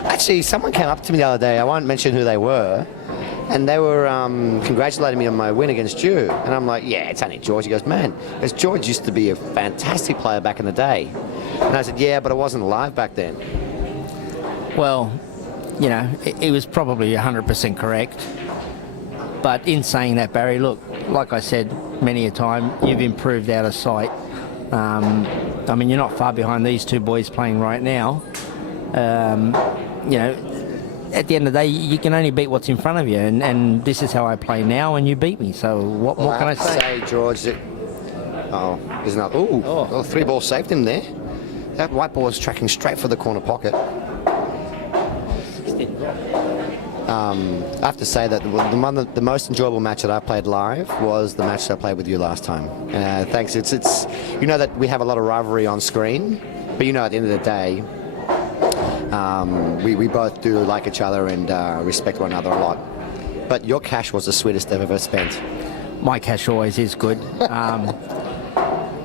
Actually, someone came up to me the other day, I won't mention who they were, and they were congratulating me on my win against you. And I'm like, yeah, it's only George. He goes, man, George used to be a fantastic player back in the day. And I said, yeah, but I wasn't alive back then. Well, it was probably 100% correct. But in saying that, Barry, look, like I said many a time, you've improved out of sight. I mean, you're not far behind these two boys playing right now. At the end of the day, you can only beat what's in front of you, and this is how I play now, and you beat me. So what more can I say? George, there's another. Oh, 3-ball saved him there. That white ball is tracking straight for the corner pocket. I have to say that the most enjoyable match that I played live was the match that I played with you last time. Thanks. It's that we have a lot of rivalry on screen, but at the end of the day, we both do like each other and respect one another a lot. But your cash was the sweetest I've ever spent. My cash always is good.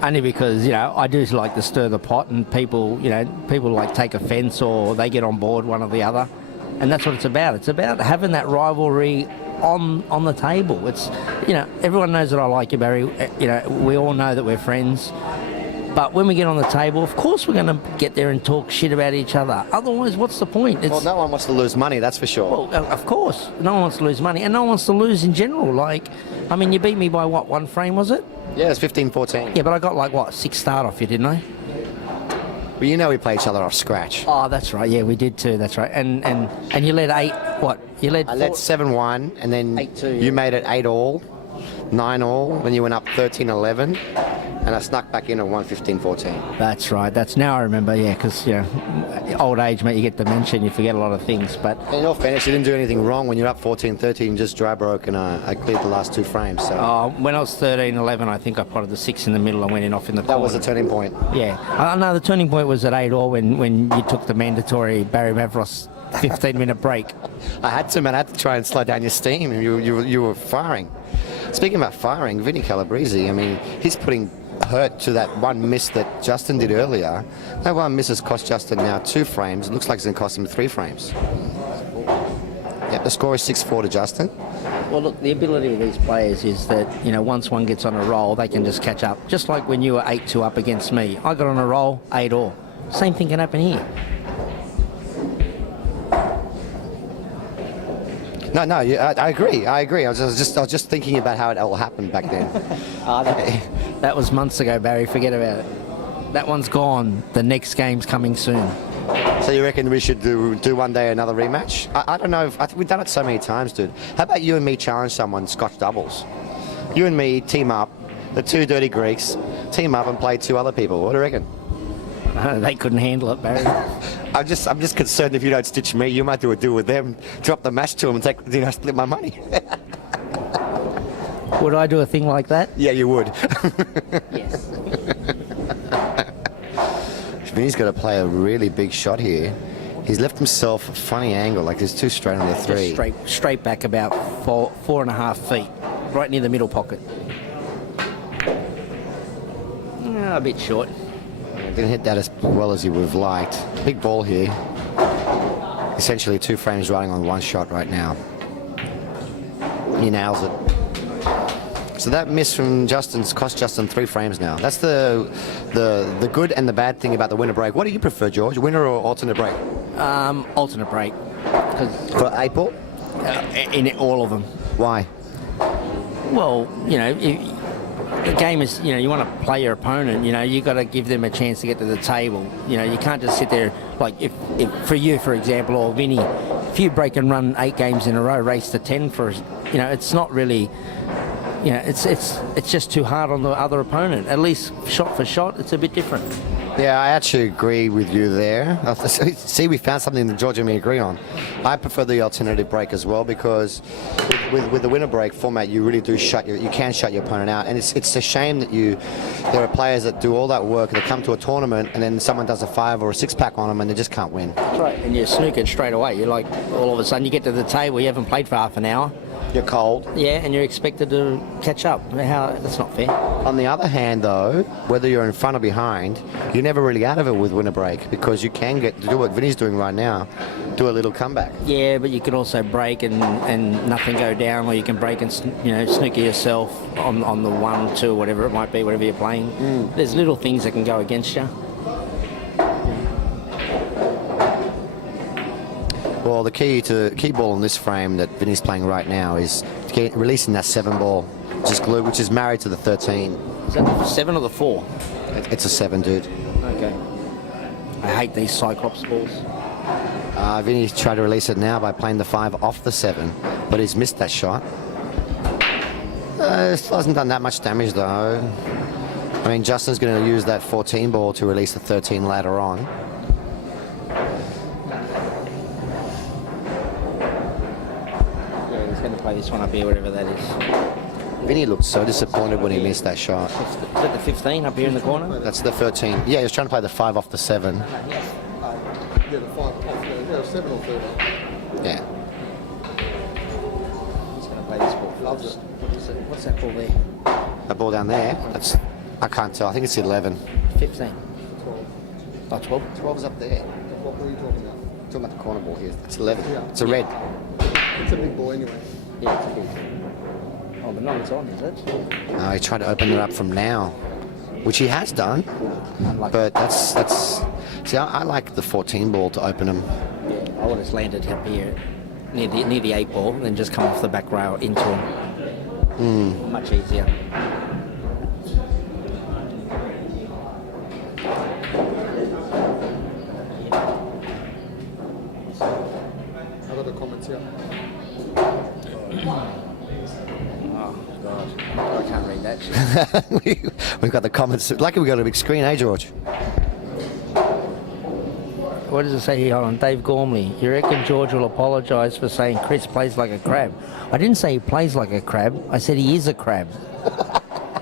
Only because, I do like to stir the pot, and people like take offence or they get on board one or the other. And that's what it's about. It's about having that rivalry on the table. It's, everyone knows that I like you, Barry. We all know that we're friends. But when we get on the table, of course we're going to get there and talk shit about each other. Otherwise, what's the point? Well, no one wants to lose money, that's for sure. Well, of course. No one wants to lose money. And no one wants to lose in general. You beat me by what, one frame, was it? Yeah, it was 15-14. Yeah, but I got, 6 start off you, didn't I? Well, we play each other off scratch. Oh, that's right. Yeah, we did too. That's right. And you led 8, what? You led 4? I led 7-1, and then 8-2, you made it 8-all, 9-all, then you went up 13-11. and I snuck back in at 1:15.14. That's right. That's now I remember. Yeah, because old age, mate, you get dementia and you forget a lot of things. But In all fairness, you didn't do anything wrong when you're up 14-13. Just dry broke, and I cleared the last 2 frames. So when I was 13-11, I think I potted the 6 in the middle and went in off in the corner. that was the turning point. Yeah. No, the turning point was at 8-all when you took the mandatory Barry Mavros 15-minute break. I had to, man. I had to try and slow down your steam. You were firing. Speaking about firing, Vinnie Calabrese, I mean, he's putting hurt to that one miss that Justin did earlier. That one miss has cost Justin now 2 frames. It looks like it's going to cost him 3 frames. Yep, the score is 6-4 to Justin. Well, look, the ability of these players is that, once one gets on a roll, they can just catch up. Just like when you were 8-2 up against me. I got on a roll, 8-all. Same thing can happen here. No, I agree. I was just thinking about how it all happened back then. That was months ago, Barry. Forget about it. That one's gone. The next game's coming soon. So you reckon we should do one day another rematch? I don't know. I think we've done it so many times, dude. How about you and me challenge someone Scotch doubles? You and me team up, the 2 dirty Greeks, team up and play 2 other people. What do you reckon? They couldn't handle it, Barry. I'm just concerned if you don't stitch me, you might do a deal with them, drop the match to them and take, split my money. Would I do a thing like that? Yeah, you would. Yes. Vinny's got to play a really big shot here. He's left himself a funny angle, like there's 2 straight on the 3. Just straight back about 4.5 feet, right near the middle pocket. A bit short. Didn't hit that as well as he would have liked. Big ball here. Essentially 2 frames riding on 1 shot right now. He nails it. So that miss from Justin's cost Justin 3 frames now. That's the good and the bad thing about the winner break. What do you prefer, George? Winner or alternate break? Alternate break. For 8 ball? In all of them. Why? Well, the game is, you want to play your opponent, you got to give them a chance to get to the table. You can't just sit there, like if for you, for example, or Vinnie, if you break and run 8 games in a row, race to 10 for, it's not really, it's just too hard on the other opponent. At least shot for shot, it's a bit different. Yeah, I actually agree with you there. See, we found something that George and me agree on. I prefer the alternative break as well because with the winner break format, you really do you can shut your opponent out, and it's a shame that there are players that do all that work, they come to a tournament, and then someone does a 5 or a 6 pack on them, and they just can't win. That's right, and you're snookered straight away. You're like, all of a sudden, you get to the table, you haven't played for half an hour. You're cold. Yeah, and you're expected to catch up. That's not fair. On the other hand, though, whether you're in front or behind, you're never really out of it with winner break because you can get to do what Vinny's doing right now, do a little comeback. Yeah, but you can also break and nothing go down, or you can break and snooker yourself on the 1, 2, whatever it might be, whatever you're playing. There's little things that can go against you. Well, the key ball in this frame that Vinny's playing right now is releasing that 7 ball, which is married to the 13. Is that the 7 or the 4? It's a 7, dude. Okay. I hate these Cyclops balls. Vinny's tried to release it now by playing the 5 off the 7, but he's missed that shot. It hasn't done that much damage, though. I mean, Justin's going to use that 14 ball to release the 13 later on. Yeah, he's going to play this one up here, whatever that is. Vinny looked so disappointed when he missed that shot. Is that the 15 up here in the corner? That's the 13. Yeah, he was trying to play the 5 off the 7. Yeah, the 5 off, 7 or 13. Yeah. He's going to play this ball. Loves it. What's that ball there? That ball down there, I can't tell. I think it's 11. 15. Oh, 12? 12's up there. What were you talking about? I'm talking about the corner ball here. It's 11. Yeah. It's a red. It's a big ball anyway. Yeah, it's a big. Oh, but no, it's on, is it? No, he tried to open it up from now, which he has done. But that's. See, I like the 14 ball to open him. Yeah, I would have landed up here near the 8 ball, and then just come off the back rail into him. Much easier. I got the comments here. Oh, God. I can't read that. We've got the comments. Lucky we got a big screen, eh, George? What does it say here? Hold on. Dave Gormley. You reckon George will apologise for saying Chris plays like a crab? I didn't say he plays like a crab. I said he is a crab.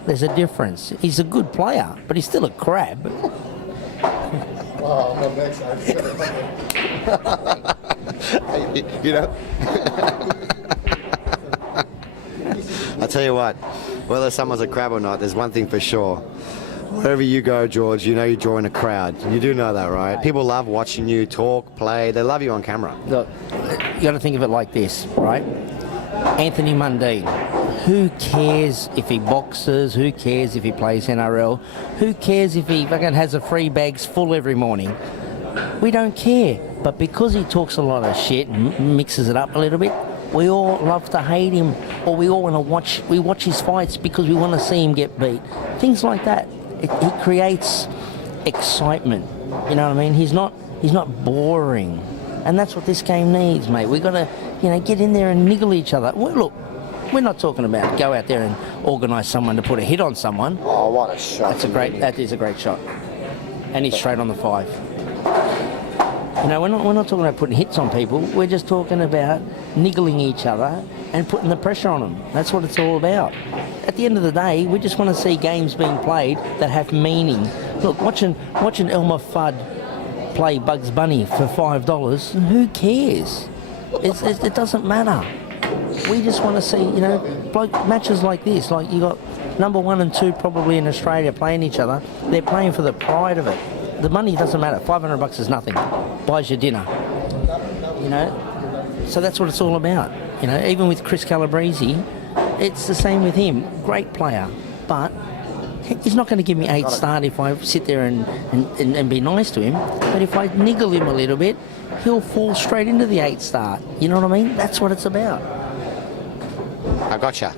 There's a difference. He's a good player, but he's still a crab. Oh, I'm next. You know? I tell you what, whether someone's a crab or not, there's one thing for sure. Wherever you go, George, you know you're drawing a crowd. You do know that, right? People love watching you talk, play. They love you on camera. Look, you got to think of it like this, right? Anthony Mundine. Who cares if he boxes? Who cares if he plays NRL? Who cares if he fucking has a free bags full every morning? We don't care. But because he talks a lot of shit and mixes it up a little bit, we all love to hate him, or we all want to watch. We watch his fights because we want to see him get beat. Things like that. It creates excitement. You know what I mean? He's not boring, and that's what this game needs, mate. We got to, get in there and niggle each other. Well, look, we're not talking about go out there and organise someone to put a hit on someone. Oh, what a shot. That is a great shot, and he's straight on the 5. We're not talking about putting hits on people. We're just talking about niggling each other and putting the pressure on them. That's what it's all about. At the end of the day, we just want to see games being played that have meaning. Look, watching Elmer Fudd play Bugs Bunny for $5, who cares? It doesn't matter. We just want to see, matches like this. Like you got number 1 and 2 probably in Australia playing each other. They're playing for the pride of it. The money doesn't matter. $500 is nothing. Buys your dinner. So that's what it's all about. Even with Chris Calabrese, it's the same with him. Great player, but he's not going to give me 8 start if I sit there and be nice to him. But if I niggle him a little bit, he'll fall straight into the 8 start. You know what I mean? That's what it's about. I gotcha.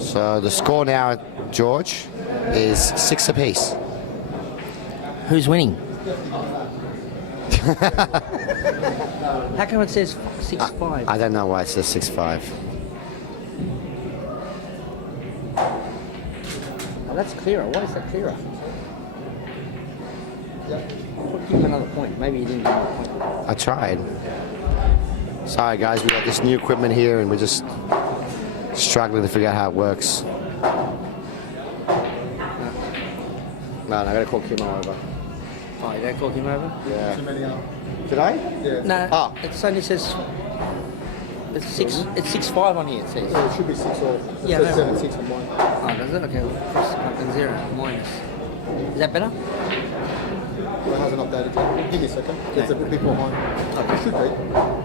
So the score now, George, is 6 apiece. Who's winning? How come it says 6-5? I don't know why it says 6-5. Oh, that's clearer. Why is that clearer? Give him another point. Maybe you didn't give him a point. I tried. Sorry, guys, we got this new equipment here and we're just struggling to figure out how it works. No, I gotta call Kimo over. Oh, you don't call him over? Yeah. Did I? Yeah. No. Oh. It only says it's 6. It's 6-5 on here. It says. Yeah, it should be 6 or Yeah, 7-6 on mine. Oh, does it? Okay. Plus something 0 minus. Is that better? Well, it hasn't updated yet. Give me a second. It's a bit behind. It should be. All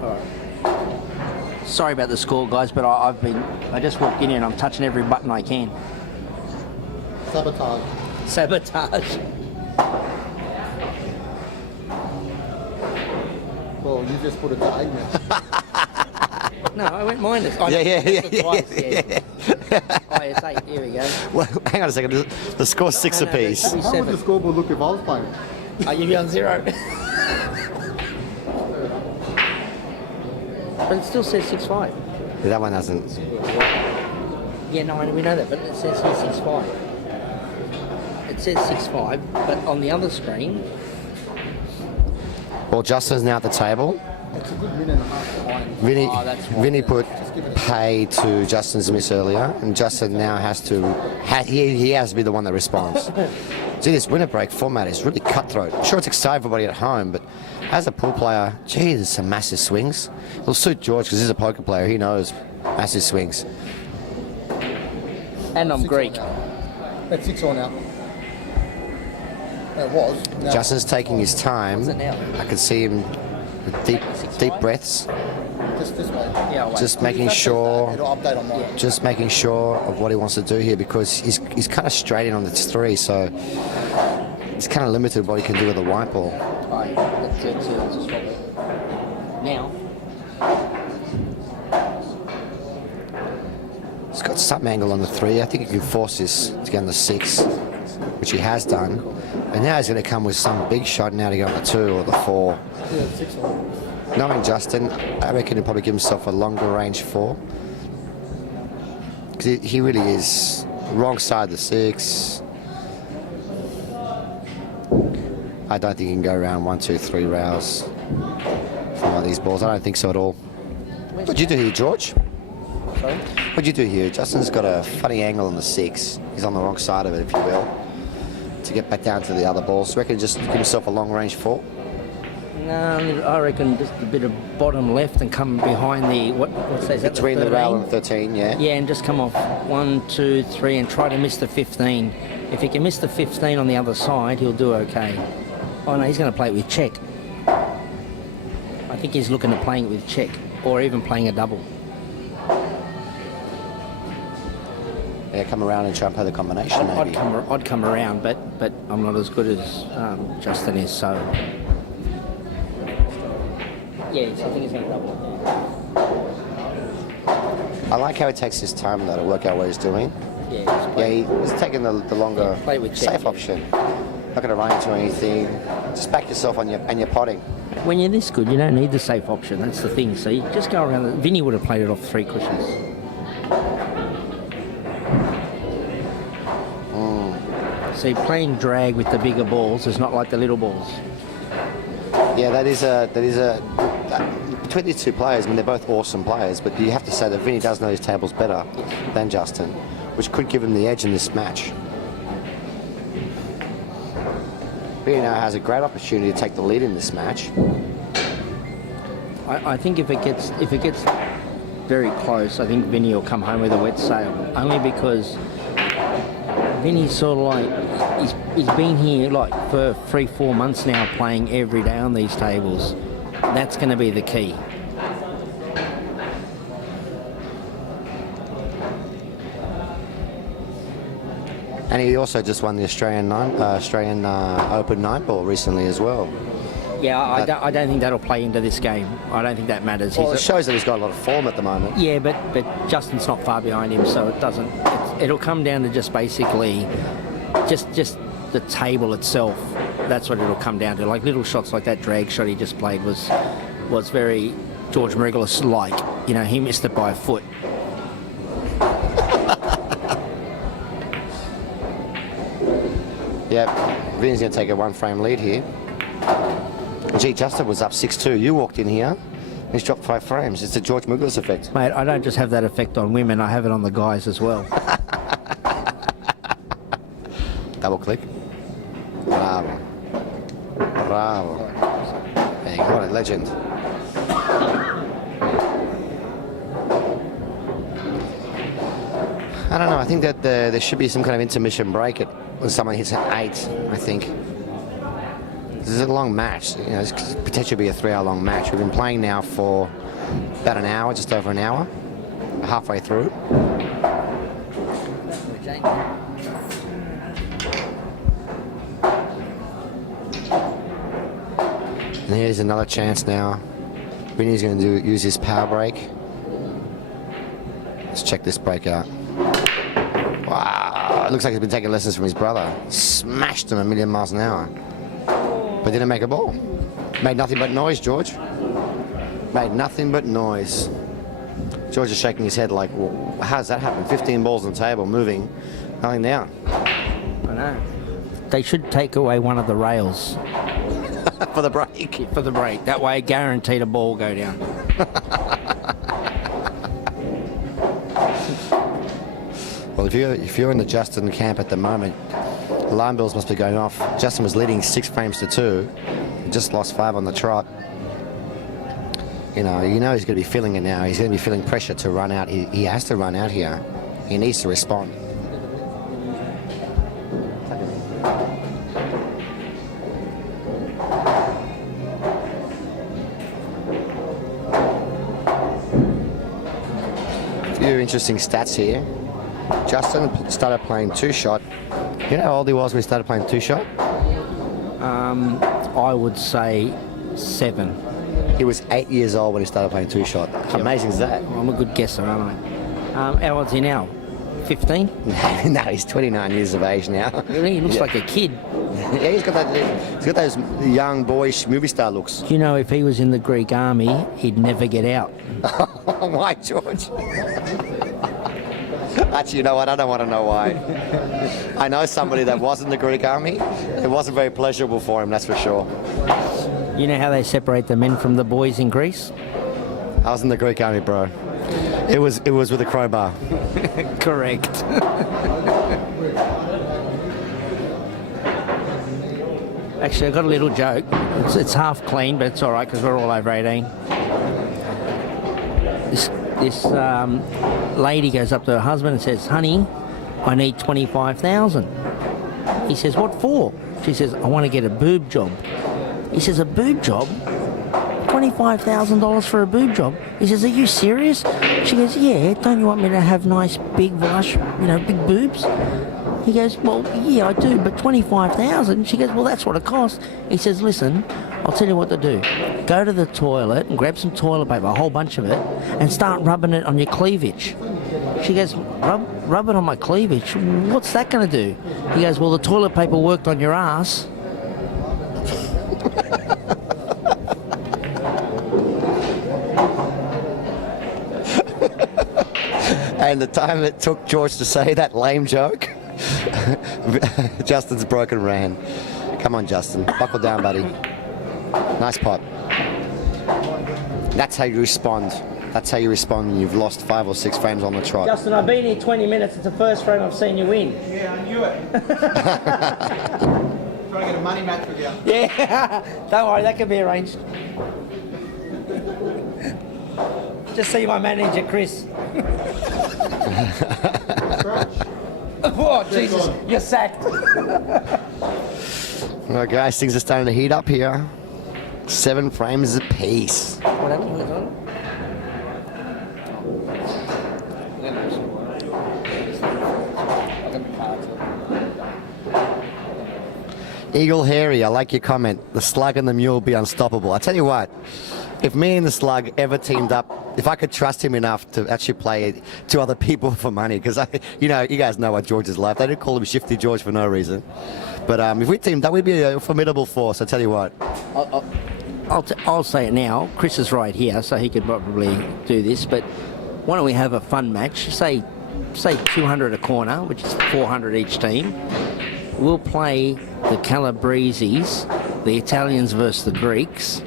right. Sorry about the score, guys, but I just walked in here and I'm touching every button I can. Sabotage. Well, you just put it to 8 now. No, I went minus. Yeah. Oh, it's 8. Here we go. Well, hang on a second. The score's 6 No, apiece. no, How would the scoreboard look if I was playing? Are you on 0? But it still says 6-5. Yeah, that one doesn't. Yeah, no, we know that, but it says here 6-5. It says 6-5, but on the other screen... Well, Justin's now at the table. It's a good minute and a half behind. Vinnie put pay to Justin's miss earlier, and Justin now has to he has to be the one that responds. See, this winner break format is really cutthroat. I'm sure it's exciting for everybody at home, but as a pool player, gee, there's some massive swings. It'll suit George because he's a poker player. He knows massive swings. And I'm 6 Greek. on now. That's 6 on now. It was. Now Justin's taking his time. What's it now? I can see him with deep breaths, just this way. Yeah, I'll wait. just making If that says sure. that, it'll update on mine. Just making sure of what he wants to do here because he's kind of straight in on the 3, so he's kind of limited what he can do with the white ball. Alright, that's it. So I'll just swap it. Now, He's got some angle on the 3. I think he can force this to get on the 6, which he has done. And now he's going to come with some big shot now to go on the 2 or the 4. Yeah, 6 on. Knowing Justin, I reckon he'll probably give himself a longer range 4. Because he really is wrong side of the 6. I don't think he can go around 1, 2, 3 rails from one of these balls. I don't think so at all. What'd you do here, George? Sorry? What'd you do here? Justin's got a funny angle on the 6. He's on the wrong side of it, if you will, to get back down to the other balls. So I reckon just give himself a long range 4. No, I reckon just a bit of bottom left and come behind the what's that? Is that Between the 13? rail and 13, yeah. Yeah, and just come off 1, 2, 3 and try to miss the 15. If he can miss the 15 on the other side, he'll do okay. Oh no, he's going to play it with check. I think he's looking at playing it with check or even playing a double. Yeah, come around and try and play the combination, maybe. I'd come around, but I'm not as good as Justin is, so... Yeah, I think he's going to double it. I like how he takes his time, though, to work out what he's doing. Yeah, He's taking the longer, play with check, safe option. Not going to run into anything. Just back yourself on your potting. When you're this good, you don't need the safe option. That's the thing. So you just go around. Vinnie would have played it off 3 cushions. See, playing drag with the bigger balls is not like the little balls. Yeah, that is between these 2 players, I mean, they're both awesome players, but you have to say that Vinnie does know his tables better than Justin, which could give him the edge in this match. Vinnie now has a great opportunity to take the lead in this match. I think if it gets very close, I think Vinnie will come home with a wet sail. Only because Vinnie's sort of like he's been here like for 3-4 months now, playing every day on these tables. That's going to be the key. And he also just won the Australian Open 9-ball recently as well. Yeah, I don't think that'll play into this game. I don't think that matters. Well, it shows that he's got a lot of form at the moment. Yeah, but Justin's not far behind him, so it doesn't. It'll come down to just basically, just the table itself. That's what it'll come down to. Like little shots like that drag shot he just played was very George Marigelis-like. You know, he missed it by a foot. Yep, Vinny's going to take a 1-frame lead here. Gee, Justin was up 6-2. You walked in here. He's dropped 5 frames. It's the George Marigelis effect. Mate, I don't just have that effect on women. I have it on the guys as well. Double click. Bravo. Bravo. There you go, legend. I don't know. I think that there should be some kind of intermission break when someone hits an 8, I think. This is a long match. You know, this could potentially be a 3-hour long match. We've been playing now for about an hour, just over an hour. We're halfway through. And here's another chance now. Vinny's going to use his power break. Let's check this break out. Wow, it looks like he's been taking lessons from his brother. Smashed him a million miles an hour. But didn't make a ball. Made nothing but noise, George. Made nothing but noise. George is shaking his head like, well, how does that happen? 15 balls on the table, moving, nothing down. I know. They should take away one of the rails. For the break. For the break. That way, guaranteed a ball go down. Well, if you're in the Justin camp at the moment, alarm bells must be going off. Justin was leading 6 frames to 2. He just lost 5 on the trot. You know he's going to be feeling it now. He's going to be feeling pressure to run out. He has to run out here. He needs to respond. A few interesting stats here. Justin started playing 2-shot. You know how old he was when he started playing 2-shot? I would say 7. He was 8 years old when he started playing 2-shot. How amazing is that? I'm a good guesser, aren't I? How old's he now? 15? No, he's 29 years of age now. Really? He looks like a kid. Yeah, he's got those young boyish movie star looks. Do you know if he was in the Greek army, he'd never get out? Why, George? Actually, you know what? I don't want to know why. I know somebody that was in the Greek army. It wasn't very pleasurable for him, that's for sure. You know how they separate the men from the boys in Greece? I was in the Greek army, bro. It was with a crowbar. Correct. Actually, I've got a little joke. It's half clean, but it's all right because we're all over 18. This lady goes up to her husband and says, "Honey, I need 25,000." He says, "What for?" She says, "I want to get a boob job." He says, "A boob job? $25,000 for a boob job?" He says, "Are you serious?" She goes, "Yeah, don't you want me to have nice big lush, big boobs?" He goes, "Well, yeah, I do, but 25,000." She goes, "Well, that's what it costs." He says, "Listen, I'll tell you what to do. Go to the toilet and grab some toilet paper, a whole bunch of it, and start rubbing it on your cleavage." She goes, rub it on my cleavage? What's that going to do?" He goes, "Well, the toilet paper worked on your ass." And the time it took George to say that lame joke, Justin's broken ran. Come on, Justin. Buckle down, buddy. Nice pot. That's how you respond. That's how you respond when you've lost 5 or 6 frames on the trot. Justin, I've been here 20 minutes. It's the first frame I've seen you win. Yeah, I knew it. Trying to get a money match with you. Yeah, don't worry, that can be arranged. Just see my manager, Chris. Oh, Jesus, you're sacked. Well, guys, things are starting to heat up here. 7 frames apiece. What happened with that? Eagle Hairy, I like your comment. The slug and the mule be unstoppable. I tell you what, if me and the slug ever teamed up, if I could trust him enough to actually play to other people for money, because you guys know what George is like. They don't call him Shifty George for no reason. But if we teamed up, we'd be a formidable force. I tell you what. I'll say it now. Chris is right here, so he could probably do this. But why don't we have a fun match? Say 200 a corner, which is 400 each team. We'll play the Calabreses, the Italians versus the Greeks,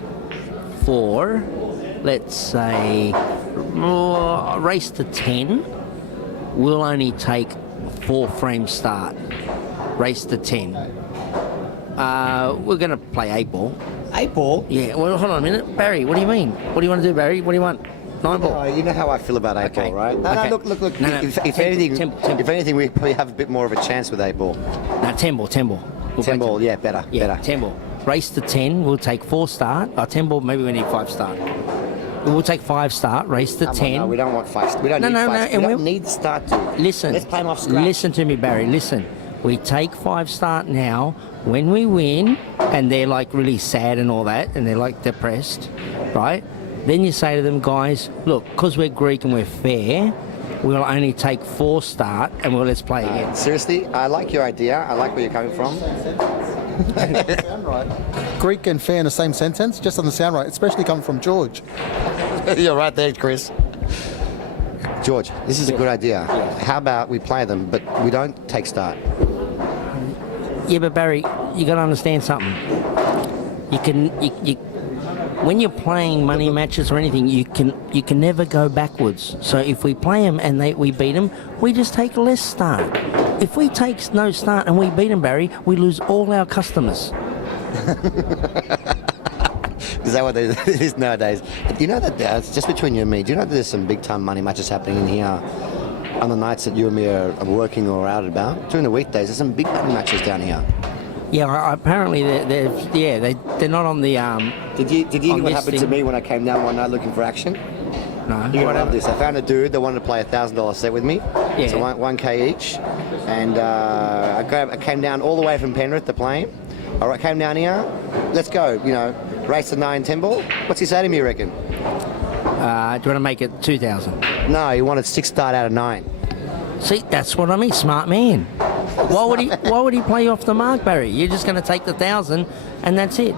for, let's say, race to 10. We'll only take 4 frame start. Race to 10. We're going to play 8 ball. 8 ball? Yeah, well, hold on a minute. Barry, what do you mean? What do you want to do, Barry? What do you want? 9 ball? You know how I feel about 8 ball, right? No, Okay. no, look. No, If anything, we probably have a bit more of a chance with 8 ball. No, 10 ball. 10 ball. 10 ball, yeah, better. 10 ball. Race to 10, we'll take 4 start. 10 ball, maybe we need 5 start. We'll take 5 start, race to 10. No, we don't want 5. We don't need 5. We don't need start to. Listen. Let's play them off scratch. Listen to me, Barry. Listen. We take 5 start now. When we win, and they're like really sad and all that, and they're like depressed, right? Then you say to them, guys, look, because we're Greek and we're fair, we'll only take 4 start, and let's play again. Seriously, I like your idea. I like where you're coming from. Sound right. Greek and fair in the same sentence just doesn't sound right, especially coming from George. You're right there, Chris. George, this is a good idea. How about we play them, but we don't take start? Yeah, but Barry, you got to understand something. When you're playing money matches or anything, you can never go backwards. So if we play them and we beat them, we just take less start. If we take no start and we beat them, Barry, we lose all our customers. Is that what it is nowadays? Do you know that it's just between you and me? Do you know that there's some big time money matches happening in here on the nights that you and me are working or out and about? During the weekdays, there's some big money matches down here. Yeah, apparently they're not on the. Did you hear what happened to thing. me when I came down one night looking for action? No. You're gonna love this. I found a dude that wanted to play $1,000 set with me. Yeah. So 1K each, and I came down all the way from Penrith to play him. I came down here. Let's go. Race to 9 10 ball. What's he say to me? You reckon? Do you want to make it 2,000? No, he wanted 6 start out of 9. See, that's what I mean, smart man. Why would he play off the mark, Barry? You're just going to take the 1,000 and that's it.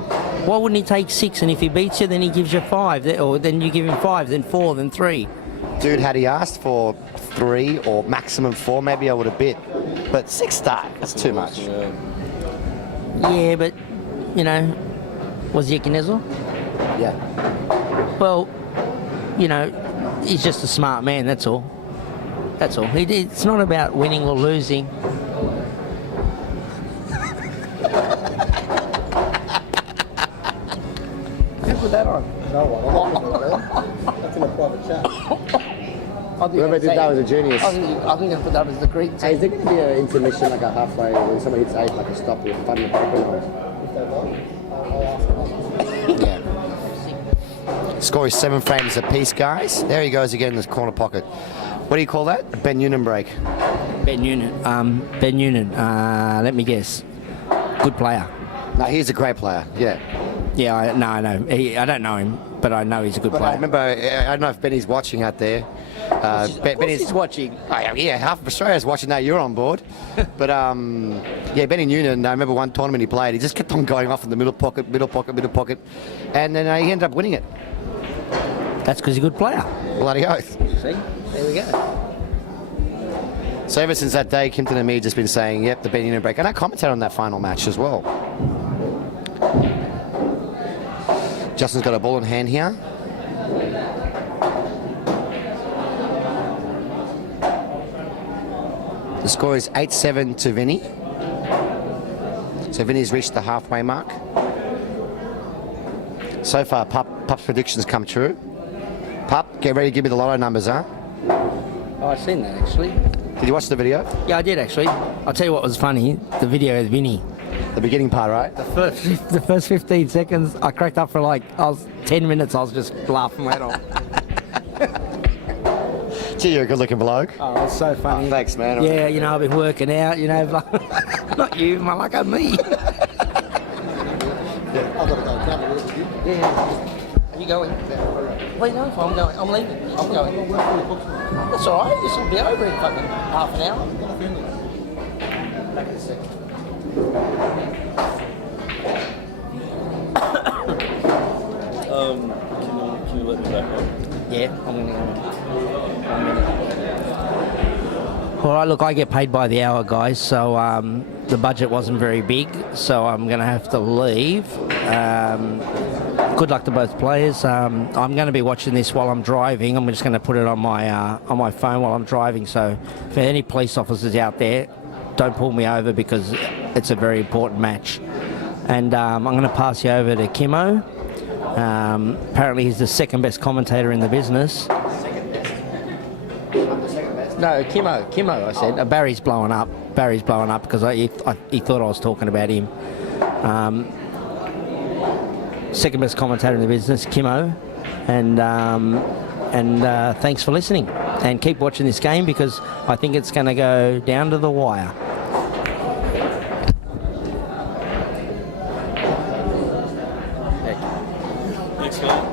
Why wouldn't he take 6, and if he beats you, then he gives you 5, or then you give him 5, then 4, then 3? Dude, had he asked for 3 or maximum 4, maybe I would have bid. But 6 stack, that's too much. Yeah, but, you know, was he a Kinezel? Yeah. Well, you know, he's just a smart man, that's all. That's all. It's not about winning or losing. Who put that on? No one. That's in a private chat. Whoever did that was a genius. I think I'm going to put that as the Greek Hey, is there going to be an intermission like a halfway when somebody hits 8, like a stop with fun and Yeah. Score is 7 frames apiece, guys. There he goes again in this corner pocket. What do you call that? A Ben Noonan break. Ben Noonan. Let me guess. Good player. No, he's a great player. Yeah. Yeah, I know. I don't know him, but I know he's a good But I player. remember, I don't know if Benny's watching out there. Benny's watching. Oh, yeah, half of Australia's watching now. You're on board. But, yeah, Benny Noonan, I remember one tournament he played. He just kept on going off in the middle pocket. And then he ended up winning it. That's because he's a good player. Bloody oath. See? There we go. So ever since that day, Kimpton and me have just been saying, yep, the Ben Noonan break. And I commented on that final match as well. Justin's got a ball in hand here. The score is 8-7 to Vinnie. So Vinnie's reached the halfway mark. So far, Pup's predictions come true. Pup, get ready to give me the lotto numbers, huh? Oh, I've seen that actually. Did you watch the video? Yeah, I did actually. I'll tell you what was funny. The video of Vinnie. The beginning part, right? The first 15 seconds, I cracked up for like 10 minutes. I was just laughing my head off. Gee, you're a good-looking bloke. Oh, it's so funny. Oh, thanks, man. Yeah, you know, I've been working out. You know, not you, my like me. I've got to go travel with you. Yeah. Are you going? Wait, no, I'm going. I'm leaving. I'm going. That's all right. This will be over in fucking half an hour. Back in a second. Can you let me back up? Yeah, I'm going to go. All right, look, I get paid by the hour, guys, so the budget wasn't very big, so I'm going to have to leave. Good luck to both players. I'm going to be watching this while I'm driving. I'm just going to put it on my phone while I'm driving, so for any police officers out there, don't pull me over because it's a very important match. And I'm going to pass you over to Kimmo. Apparently he's the second best commentator in the business. No, Kimmo, I said. Barry's blowing up because he thought I was talking about him. Second best commentator in the business, Kimmo. And thanks for listening. And keep watching this game because I think it's going to go down to the wire. Thanks, mate.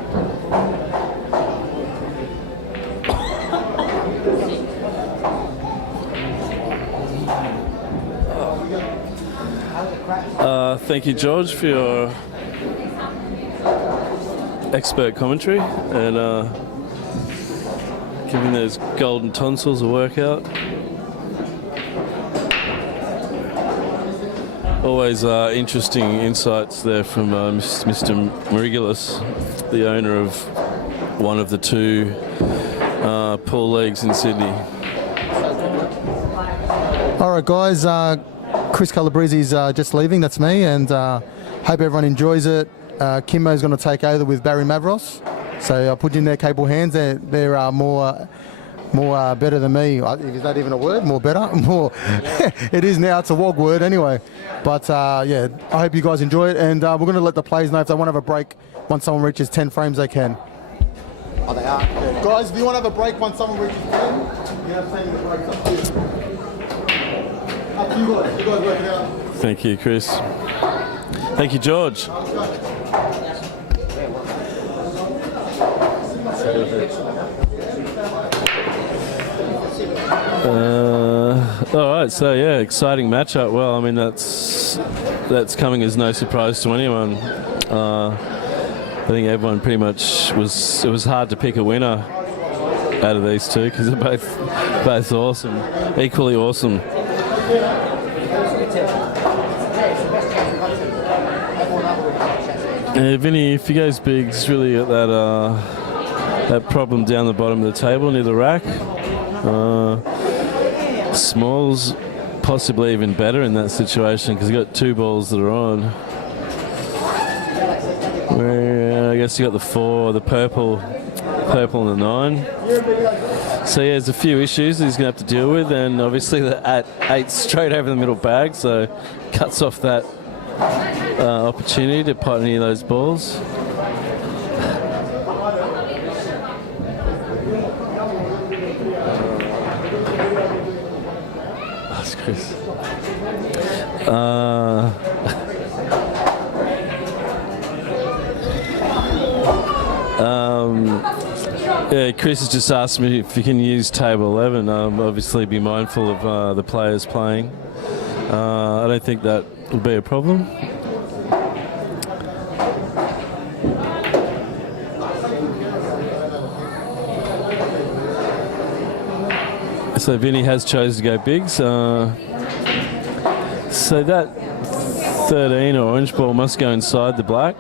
Thank you, George, for your expert commentary and giving those golden tonsils a workout. Always interesting insights there from Mr. Marigulis, the owner of one of the 2 pool leagues in Sydney. All right, guys. Chris Calabrese's just leaving. That's me, and hope everyone enjoys it. Kimmo's going to take over with Barry Mavros, so I'll put you in their capable hands. They're more better than me. Is that even a word? More better? More. It is now. It's a WOG word anyway. But yeah, I hope you guys enjoy it, and we're going to let the players know if they want to have a break once someone reaches 10 frames, they can. Oh, they are. Yeah. Guys, if you want to have a break once someone reaches 10, you have to take the breaks up to you. Up to you guys. You guys work it out. Thank you, Chris. Thank you, George. All right, so yeah, exciting matchup. Well, I mean that's coming as no surprise to anyone. I think everyone pretty much it was hard to pick a winner out of these two because they're both awesome, equally awesome. Vinny, if he goes big, it's really at that problem down the bottom of the table near the rack. Small's possibly even better in that situation because he's got two balls that are on. Where I guess you got the 4, the purple and the 9. So yeah, there's a few issues he's going to have to deal with, and obviously the at 8 straight over the middle bag, so cuts off that opportunity to pot any of those balls. That's Chris. Yeah, Chris has just asked me if you can use table 11. Obviously, be mindful of the players playing. I don't think that will be a problem. So Vinny has chosen to go big. So that 13 orange ball must go inside the black.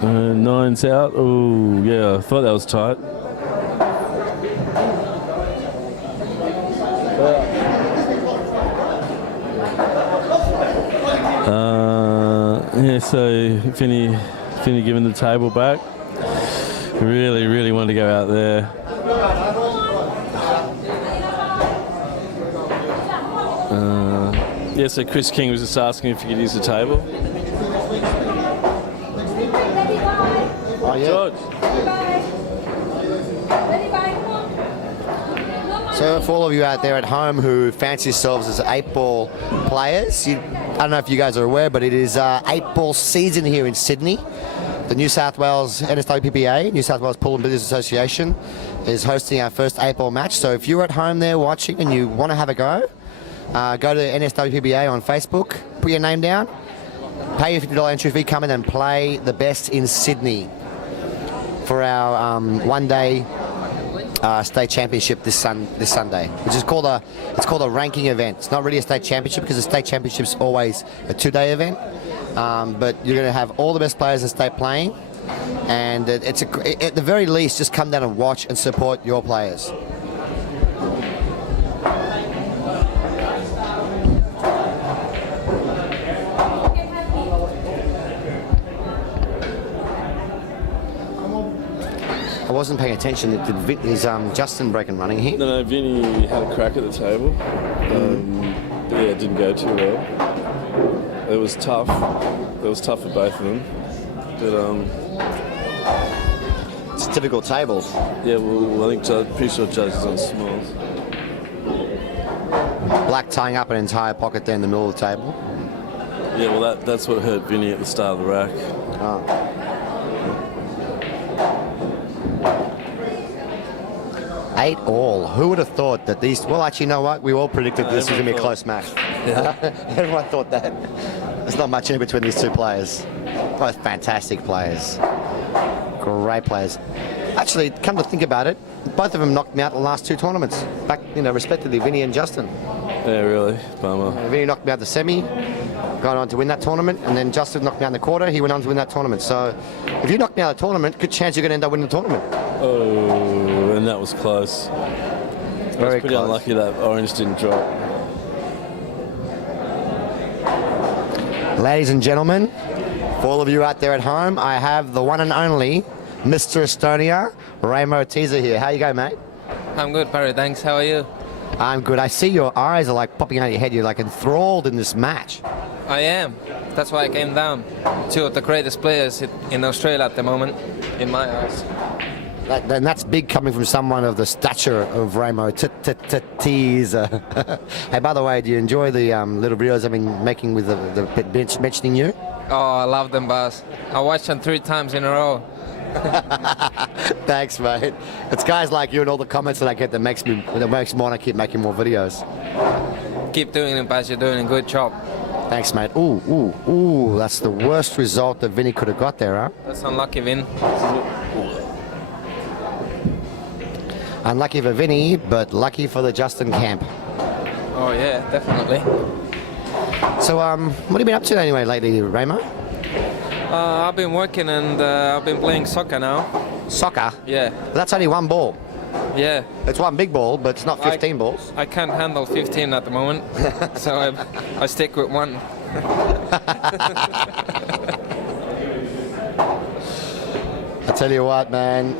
9's out. Oh, yeah, I thought that was tight. Yeah, so Vinny giving the table back. Really wanted to go out there. Yeah, so Chris King was just asking if you could use the table. Oh, yeah. George. So for all of you out there at home who fancy yourselves as 8-ball players, I don't know if you guys are aware, but it is 8-ball season here in Sydney. The New South Wales NSWPBA, New South Wales Pool and Business Association, is hosting our first 8-ball match. So if you're at home there watching and you want to have a go, go to NSWPBA on Facebook, put your name down, pay your $50 entry fee, come in and play the best in Sydney for our one-day state championship this Sunday, which is called a ranking event. It's not really a state championship because the state championship's always a 2-day event, but you're going to have all the best players in state playing, and at the very least, just come down and watch and support your players. I wasn't paying attention. Is Justin breaking running here? No, Vinny had a crack at the table. Yeah, it didn't go too well. It was tough. It was tough for both of them. But it's a difficult table. Yeah, well, I think pretty sure Judge is on smalls. Black tying up an entire pocket there in the middle of the table. Yeah, well, that's what hurt Vinny at the start of the rack. Oh. 8 all. Who would have thought that these... Well, actually, you know what? We all predicted this was going to be a close match. Yeah. Everyone thought that. There's not much in between these two players. Both fantastic players. Great players. Actually, come to think about it, both of them knocked me out the last 2 tournaments. Back, respectively, Vinny and Justin. Yeah, really. Bummer. Vinny knocked me out the semi, got on to win that tournament, and then Justin knocked me out in the quarter. He went on to win that tournament. So if you knock me out of the tournament, good chance you're going to end up winning the tournament. Oh, and that was close. Very pretty close. Unlucky that orange didn't drop. Ladies and gentlemen, for all of you out there at home, I have the one and only Mr. Estonia, Ramo Teaser here. How you going, mate? I'm good, Barry. Thanks. How are you? I'm good. I see your eyes are like popping out of your head. You're like enthralled in this match. I am. That's why I came down. 2 of the greatest players in Australia at the moment, in my eyes. And that's big coming from someone of the stature of Ramo Teaser. Hey, by the way, do you enjoy the little videos I've been making with the bench mentioning you? Oh, I love them, boss. I watched them 3 times in a row. Thanks, mate. It's guys like you and all the comments that I get that makes me want to keep making more videos. Keep doing it, boss. You're doing a good job. Thanks, mate. Ooh, that's the worst result that Vinny could have got there, huh? That's unlucky, Vin. Unlucky for Vinnie, but lucky for the Justin camp. Oh yeah, definitely. So, what have you been up to anyway lately, Raymo? I've been working and I've been playing soccer now. Soccer? Yeah. But that's only one ball. Yeah. It's one big ball, but it's not 15 balls. I can't handle 15 at the moment, so I stick with one. I tell you what, man,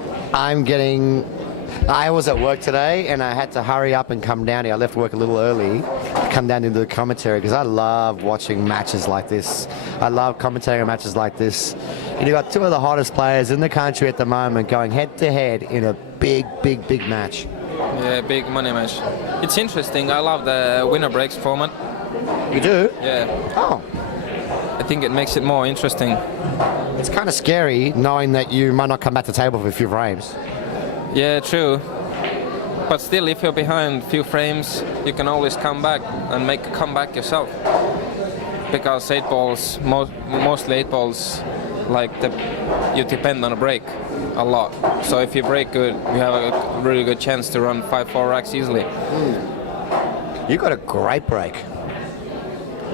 I was at work today and I had to hurry up and come down here. I left work a little early to come down into the commentary because I love watching matches like this. I love commentating on matches like this. And you've got two of the hottest players in the country at the moment going head to head in a big match. Yeah, big money match. It's interesting. I love the winner breaks format. You do? Yeah. Oh. I think it makes it more interesting. It's kind of scary knowing that you might not come back to the table for a few frames. Yeah, true. But still, if you're behind a few frames, you can always come back and make a comeback yourself. Because 8 balls, mostly 8 balls, you depend on a break a lot. So if you break good, you have a really good chance to run 5-4 racks easily. You got a great break.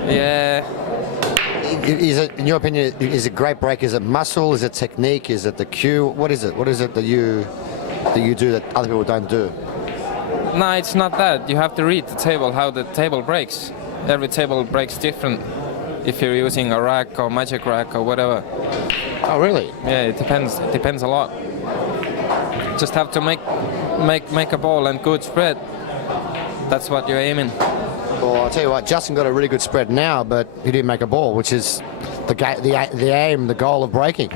Yeah. Is it, in your opinion, is it great break? Is it muscle? Is it technique? Is it the cue? What is it? What is it that you do that other people don't do? No, it's not that. You have to read the table, how the table breaks. Every table breaks different if you're using a rack or magic rack or whatever. Oh, really? Yeah, it depends. It depends a lot. Just have to make a ball and good spread. That's what you're aiming. Well, I'll tell you what, Justin got a really good spread now, but he didn't make a ball, which is the aim, the goal of breaking.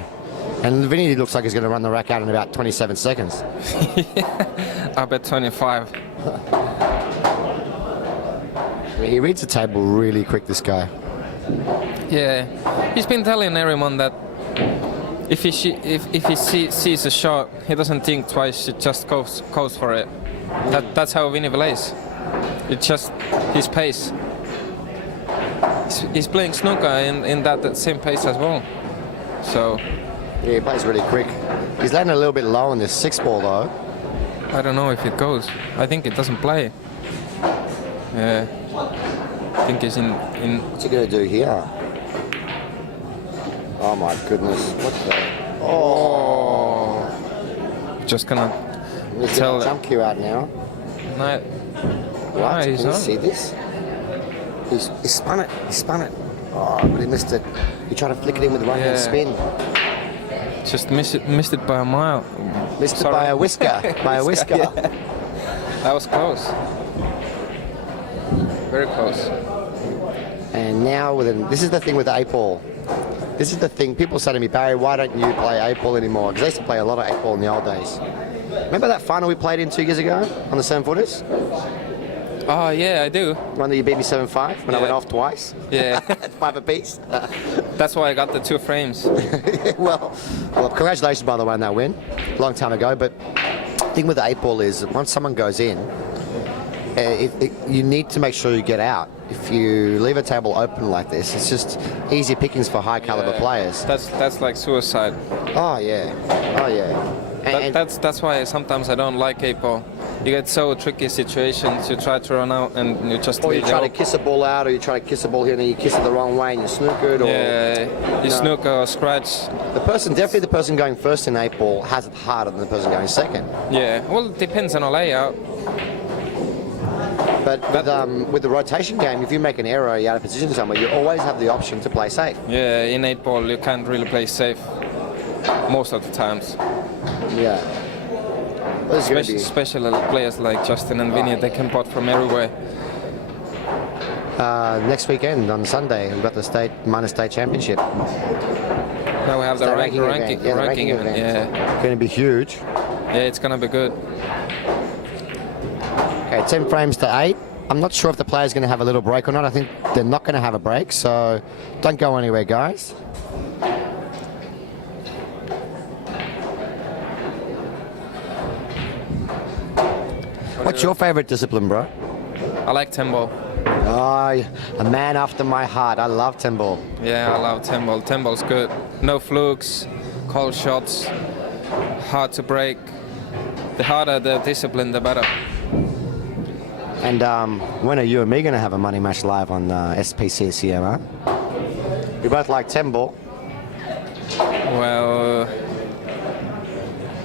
And Vinnie looks like he's going to run the rack out in about 27 seconds. I bet 25. He reads the table really quick, this guy. Yeah, he's been telling everyone that if he sees a shot, he doesn't think twice, he just goes for it. That's how Vinnie plays. It's just his pace. He's playing snooker in that same pace as well. So. Yeah, he plays really quick. He's landing a little bit low on this 6 ball though. I don't know if it goes. I think it doesn't play. Yeah. I think he's in. What's he going to do here? Oh my goodness. What the? Oh. Just gonna tell the jump cue out now. No. What? Can you see this? He spun it. He spun it. Oh, but he missed it. He tried to flick it in with the right hand spin. Just missed it by a mile. Missed it by a whisker. By a whisker. Yeah. That was close. Very close. And now this is the thing with the 8 ball. This is the thing. People say to me, Barry, why don't you play 8 ball anymore? Because I used to play a lot of 8 ball in the old days. Remember that final we played in 2 years ago on the 7-footers? Oh yeah, I do. One that you beat me 7-5 when I went off twice. Yeah. 5 apiece. That's why I got the 2 frames. well, congratulations by the way on that win. Long time ago. But the thing with the 8 ball is once someone goes in, you need to make sure you get out. If you leave a table open like this, it's just easy pickings for high caliber players. That's like suicide. Oh yeah. Oh yeah. That's why sometimes I don't like 8 ball. You get so tricky situations, you try to run out and you just or you try to kiss a ball out, or you try to kiss a ball here and then you kiss it the wrong way and you snookered, or you snooker or scratch. Definitely the person going first in 8 ball has it harder than the person going second. Yeah, well it depends on a layout. But with the rotation game, if you make an error, you're out of position somewhere, you always have the option to play safe. Yeah, in 8 ball you can't really play safe most of the times. Yeah. Well, especially players like Justin and Vinnie, they can pot from everywhere. Next weekend on Sunday, we've got the minor state championship. Now we have the ranking event. Yeah. It's going to be huge. Yeah, it's going to be good. Okay, 10 frames to 8. I'm not sure if the player's going to have a little break or not. I think they're not going to have a break, so don't go anywhere, guys. What's your favorite discipline, bro? I like 10 ball. Oh, a man after my heart. I love 10 ball. Yeah, I love 10 ball. 10 ball's good. No flukes, cold shots, hard to break. The harder the discipline, the better. And when are you and me going to have a money match live on SPCCM, huh? We both like 10 ball. Well,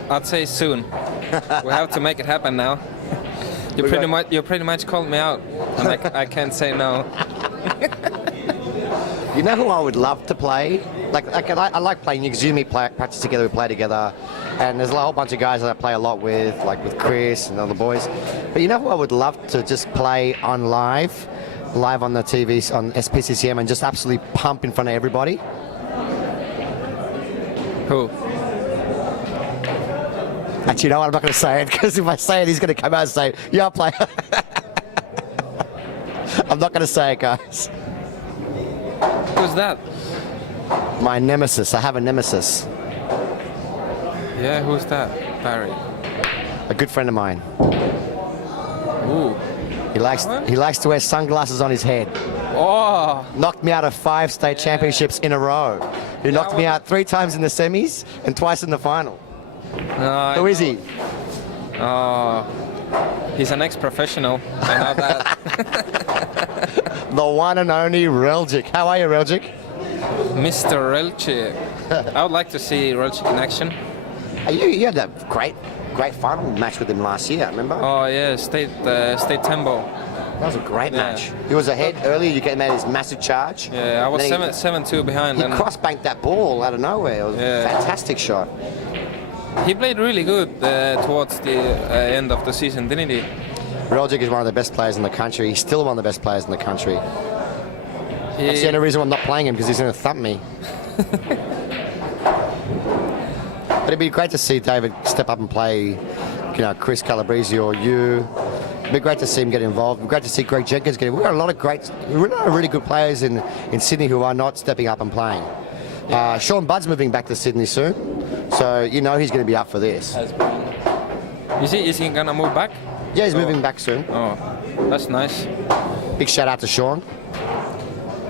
I'd say soon. We have to make it happen now. You pretty much called me out, and I can't say no. You know who I would love to play? I like playing you because you and me practice together, we play together. And there's a whole bunch of guys that I play a lot with, like with Chris and other boys. But you know who I would love to just play on live on the TV, on SPCCM, and just absolutely pump in front of everybody? Who? Actually, you know what? I'm not going to say it, because if I say it, he's going to come out and say, yeah, I'll play. I'm not going to say it, guys. Who's that? My nemesis. I have a nemesis. Yeah, who's that? Barry. A good friend of mine. Ooh. He likes to wear sunglasses on his head. Oh. Knocked me out of 5 state championships in a row. He knocked me out 3 times in the semis and twice in the final. Who is he? Oh, he's an ex-professional. I know that. The one and only Reljic. How are you, Reljic? Mr. Reljic. I would like to see Reljic in action. You had that great final match with him last year, remember? Oh yeah, state tempo. That was a great match. He was ahead earlier. You made his massive charge. Yeah, I was 7-2 behind. He cross-banked that ball out of nowhere. It was a fantastic shot. He played really good towards the end of the season, didn't he? Reljic is one of the best players in the country. He's still one of the best players in the country. That's the only reason I'm not playing him, because he's going to thump me. But it'd be great to see David step up and play, Chris Calabrese or you. It'd be great to see him get involved. It'd be great to see Greg Jenkins get involved. We've got a lot of really good players in Sydney who are not stepping up and playing. Sean Budd's moving back to Sydney soon, so he's going to be up for this. Is he going to move back? Yeah, he's moving back soon. Oh, that's nice. Big shout out to Sean.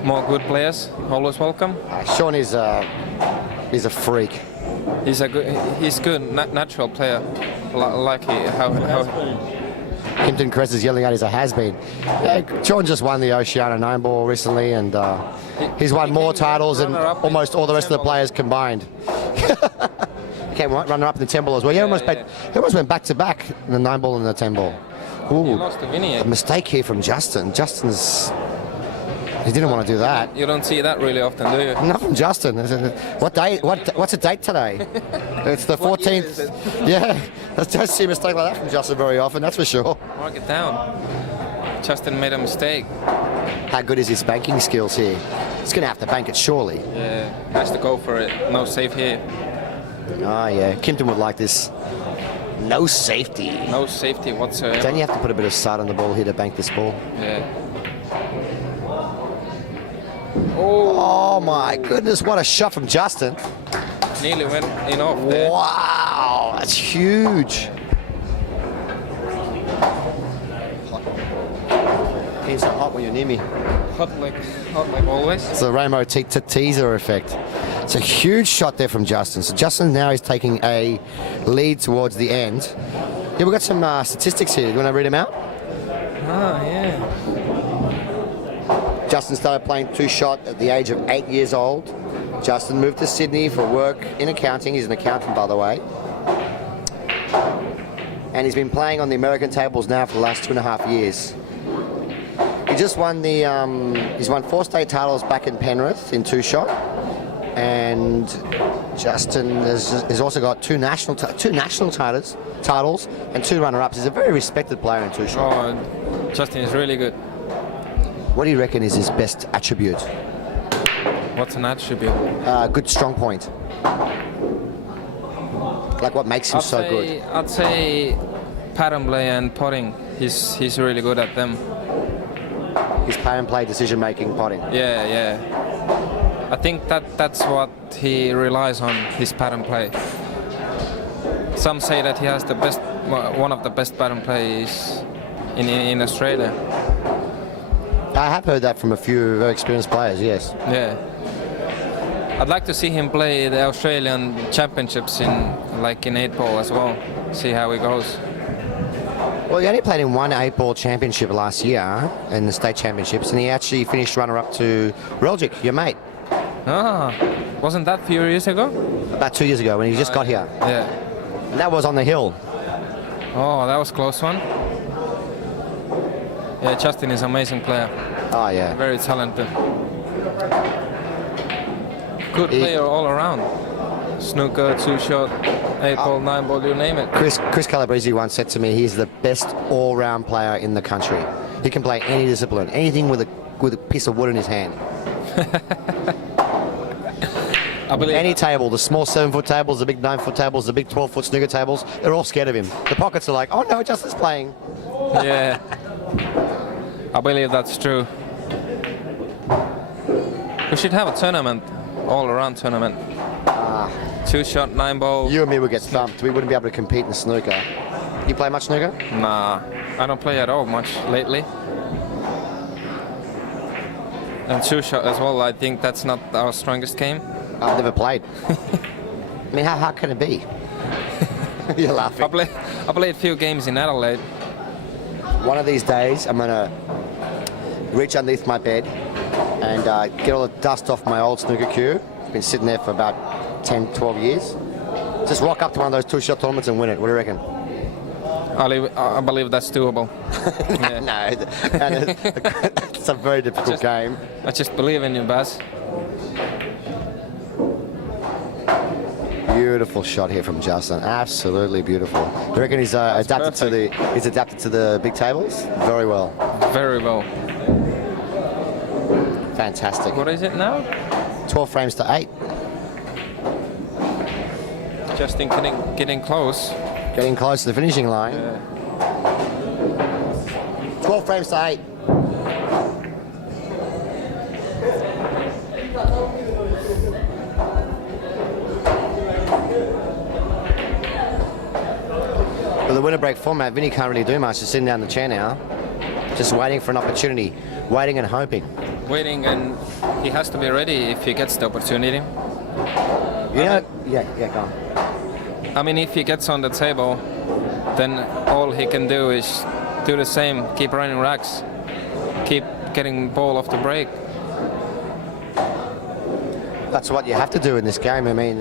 More good players, always welcome. Sean is a freak. He's good, natural player, like how Kimpton Crest is yelling out he's a has-been. Yeah, Sean just won the Oceania 9 ball recently, and he's won more titles than almost all the rest of the players combined. Came runner-up in the 10 ball as well. He almost went back-to-back in the 9 ball and the 10 ball. Ooh, he lost to Vinnie. A mistake here from Justin. He didn't want to do that. You don't see that really often, do you? Not from Justin. What's the date today? It's the 14th. Yeah, I don't see a mistake like that from Justin very often, that's for sure. Mark it down. Justin made a mistake. How good is his banking skills here? He's going to have to bank it, surely. Yeah, has to go for it. No safe here. Oh, yeah. Kimpton would like this. No safety. No safety whatsoever. Don't you have to put a bit of side on the ball here to bank this ball? Yeah. Oh my goodness, what a shot from Justin. Nearly went in off there. Wow, that's huge. It's so hot when you're near me. Hot like always. It's the Rainbow teaser effect. It's a huge shot there from Justin. So Justin now is taking a lead towards the end. Yeah, we've got some statistics here. You want to read them out? Ah, yeah. Justin started playing 2-shot at the age of 8 years old. Justin moved to Sydney for work in accounting. He's an accountant, by the way. And he's been playing on the American tables now for the last 2.5 years. He just won he's won 4 state titles back in Penrith in 2-shot. And Justin has also got 2 national titles and 2 runner-ups. He's a very respected player in 2-shot. Oh, Justin is really good. What do you reckon is his best attribute? What's an attribute? Good strong point. Like what makes him so good? I'd say pattern play and potting. He's really good at them. His pattern play, decision making, potting. Yeah. I think that's what he relies on, his pattern play. Some say that he has one of the best pattern plays in Australia. I have heard that from a few very experienced players, yes. Yeah. I'd like to see him play the Australian Championships in like in 8 ball as well. See how it goes. Well, he only played in one 8-ball championship last year in the state championships, and he actually finished runner-up to Reljic, your mate, Ah, wasn't that a few years ago? about 2 years ago when he just got here. Yeah. And that was on the hill. Oh, that was a close one. Yeah, Justin is an amazing player. Oh, yeah. Very talented. Good player all around. Snooker, 2-shot, 8 ball, 9 ball, you name it. Chris Calabrese once said to me he's the best all-round player in the country. He can play any discipline, anything with a piece of wood in his hand. I believe Any table, the small 7-foot tables, the big 9-foot tables, the big 12-foot snooker tables, they're all scared of him. The pockets are like, oh no, Justin's playing. Yeah. I believe that's true. We should have a tournament, all-around tournament. 2-shot, 9 ball. You and me would get thumped. We wouldn't be able to compete in snooker. You play much snooker? Nah, I don't play at all much lately. And 2-shot as well, I think that's not our strongest game. I've never played. I mean, how hard can it be? You're laughing. I played a few games in Adelaide. One of these days, I'm going to reach underneath my bed and get all the dust off my old snooker cue. It's been sitting there for about 10, 12 years. Just rock up to one of those 2-shot tournaments and win it. What do you reckon? I believe that's doable. Yeah. No, it's a very difficult game. I just believe in you, Baz. Beautiful shot here from Justin. Absolutely beautiful. You reckon he's adapted to the big tables? Very well. Very well. Fantastic. What is it now? 12 frames to 8. Justin getting close. Getting close to the finishing line. Yeah. 12 frames to 8. With the winner break format, Vinnie can't really do much. Just sitting down in the chair now, just waiting for an opportunity, waiting and hoping. Waiting, and he has to be ready if he gets the opportunity. Yeah, go on. I mean, if he gets on the table, then all he can do is do the same, keep running racks, keep getting ball off the break. That's what you have to do in this game. I mean,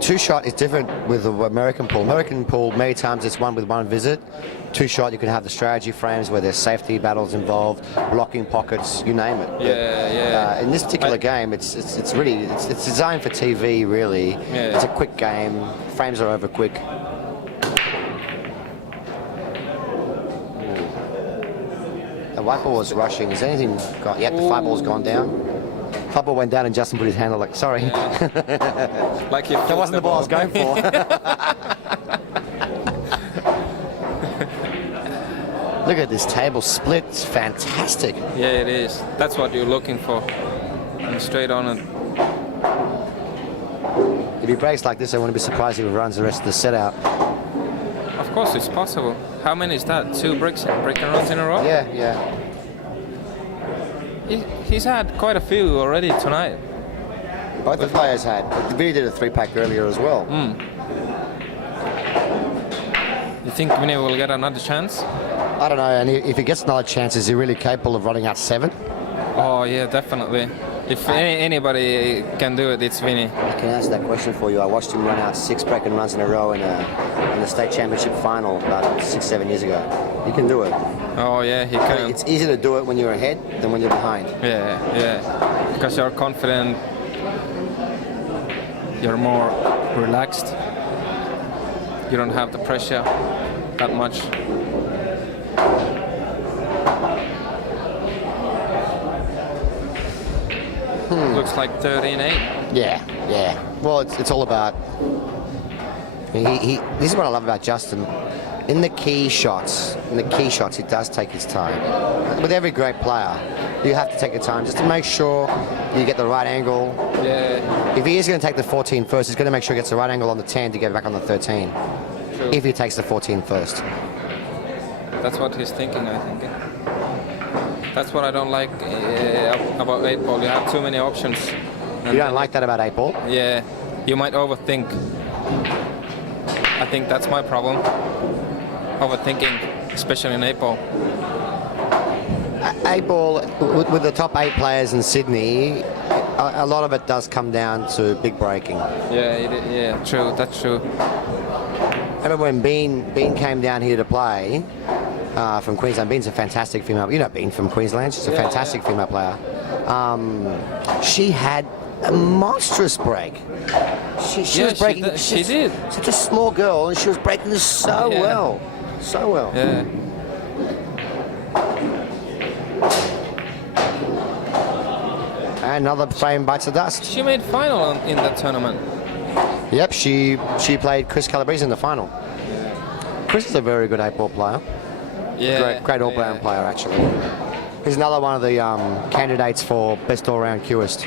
two-shot is different with the American pool. American pool, many times it's one with one visit. Two-shot, you can have the strategy frames where there's safety battles involved, blocking pockets, you name it. Yeah. In this particular game, it's designed for TV, really. Yeah. It's a quick game. Frames are over quick. The white ball was rushing. Is anything gone? Yep, the 5 ball's gone down. 5 ball went down and Justin put his hand on like, sorry. Like you that wasn't the ball I was going for. Look at this table split. It's fantastic. Yeah, it is. That's what you're looking for. And straight on it. If he breaks like this, I wouldn't be surprised if he runs the rest of the set out. Of course, it's possible. How many is that? 2 break and runs in a row? Yeah. He's had quite a few already tonight. Both the players had. Vinnie did a 3-pack earlier as well. You think Vinnie will get another chance? I don't know, and if he gets another chance, is he really capable of running out 7? Oh, yeah, definitely. If anybody can do it, it's Vinnie. I can answer that question for you. I watched him run out 6 break and runs in a row in the state championship final about 6-7 years ago. He can do it. Oh, yeah, he can. It's easier to do it when you're ahead than when you're behind. Yeah. Because you're confident, you're more relaxed, you don't have the pressure that much. Looks like 13-8. Yeah. Well, it's all about. This is what I love about Justin. In the key shots, he does take his time. With every great player, you have to take your time just to make sure you get the right angle. Yeah. If he is going to take the 14 first, he's going to make sure he gets the right angle on the 10 to get back on the 13. True. If he takes the 14 first. That's what he's thinking, I think. That's what I don't like about 8 ball. You have too many options. You don't like that about 8 ball? Yeah, you might overthink. I think that's my problem. Overthinking, especially in 8-ball. 8-ball, with the top 8 players in Sydney, a lot of it does come down to big breaking. Yeah, true. That's true. I remember when Bean came down here to play from Queensland. Bean's a fantastic female. You know Bean from Queensland. She's a fantastic female player. She had a monstrous break. She was breaking. She did. Such a small girl, and she was breaking this so well. So well. Yeah. And another frame bites the dust. She made final in that tournament. Yep, she played Chris Calabrese in the final. Chris is a very good 8-ball player. Yeah. Great all-round player, actually. He's another one of the candidates for best all-round cueist.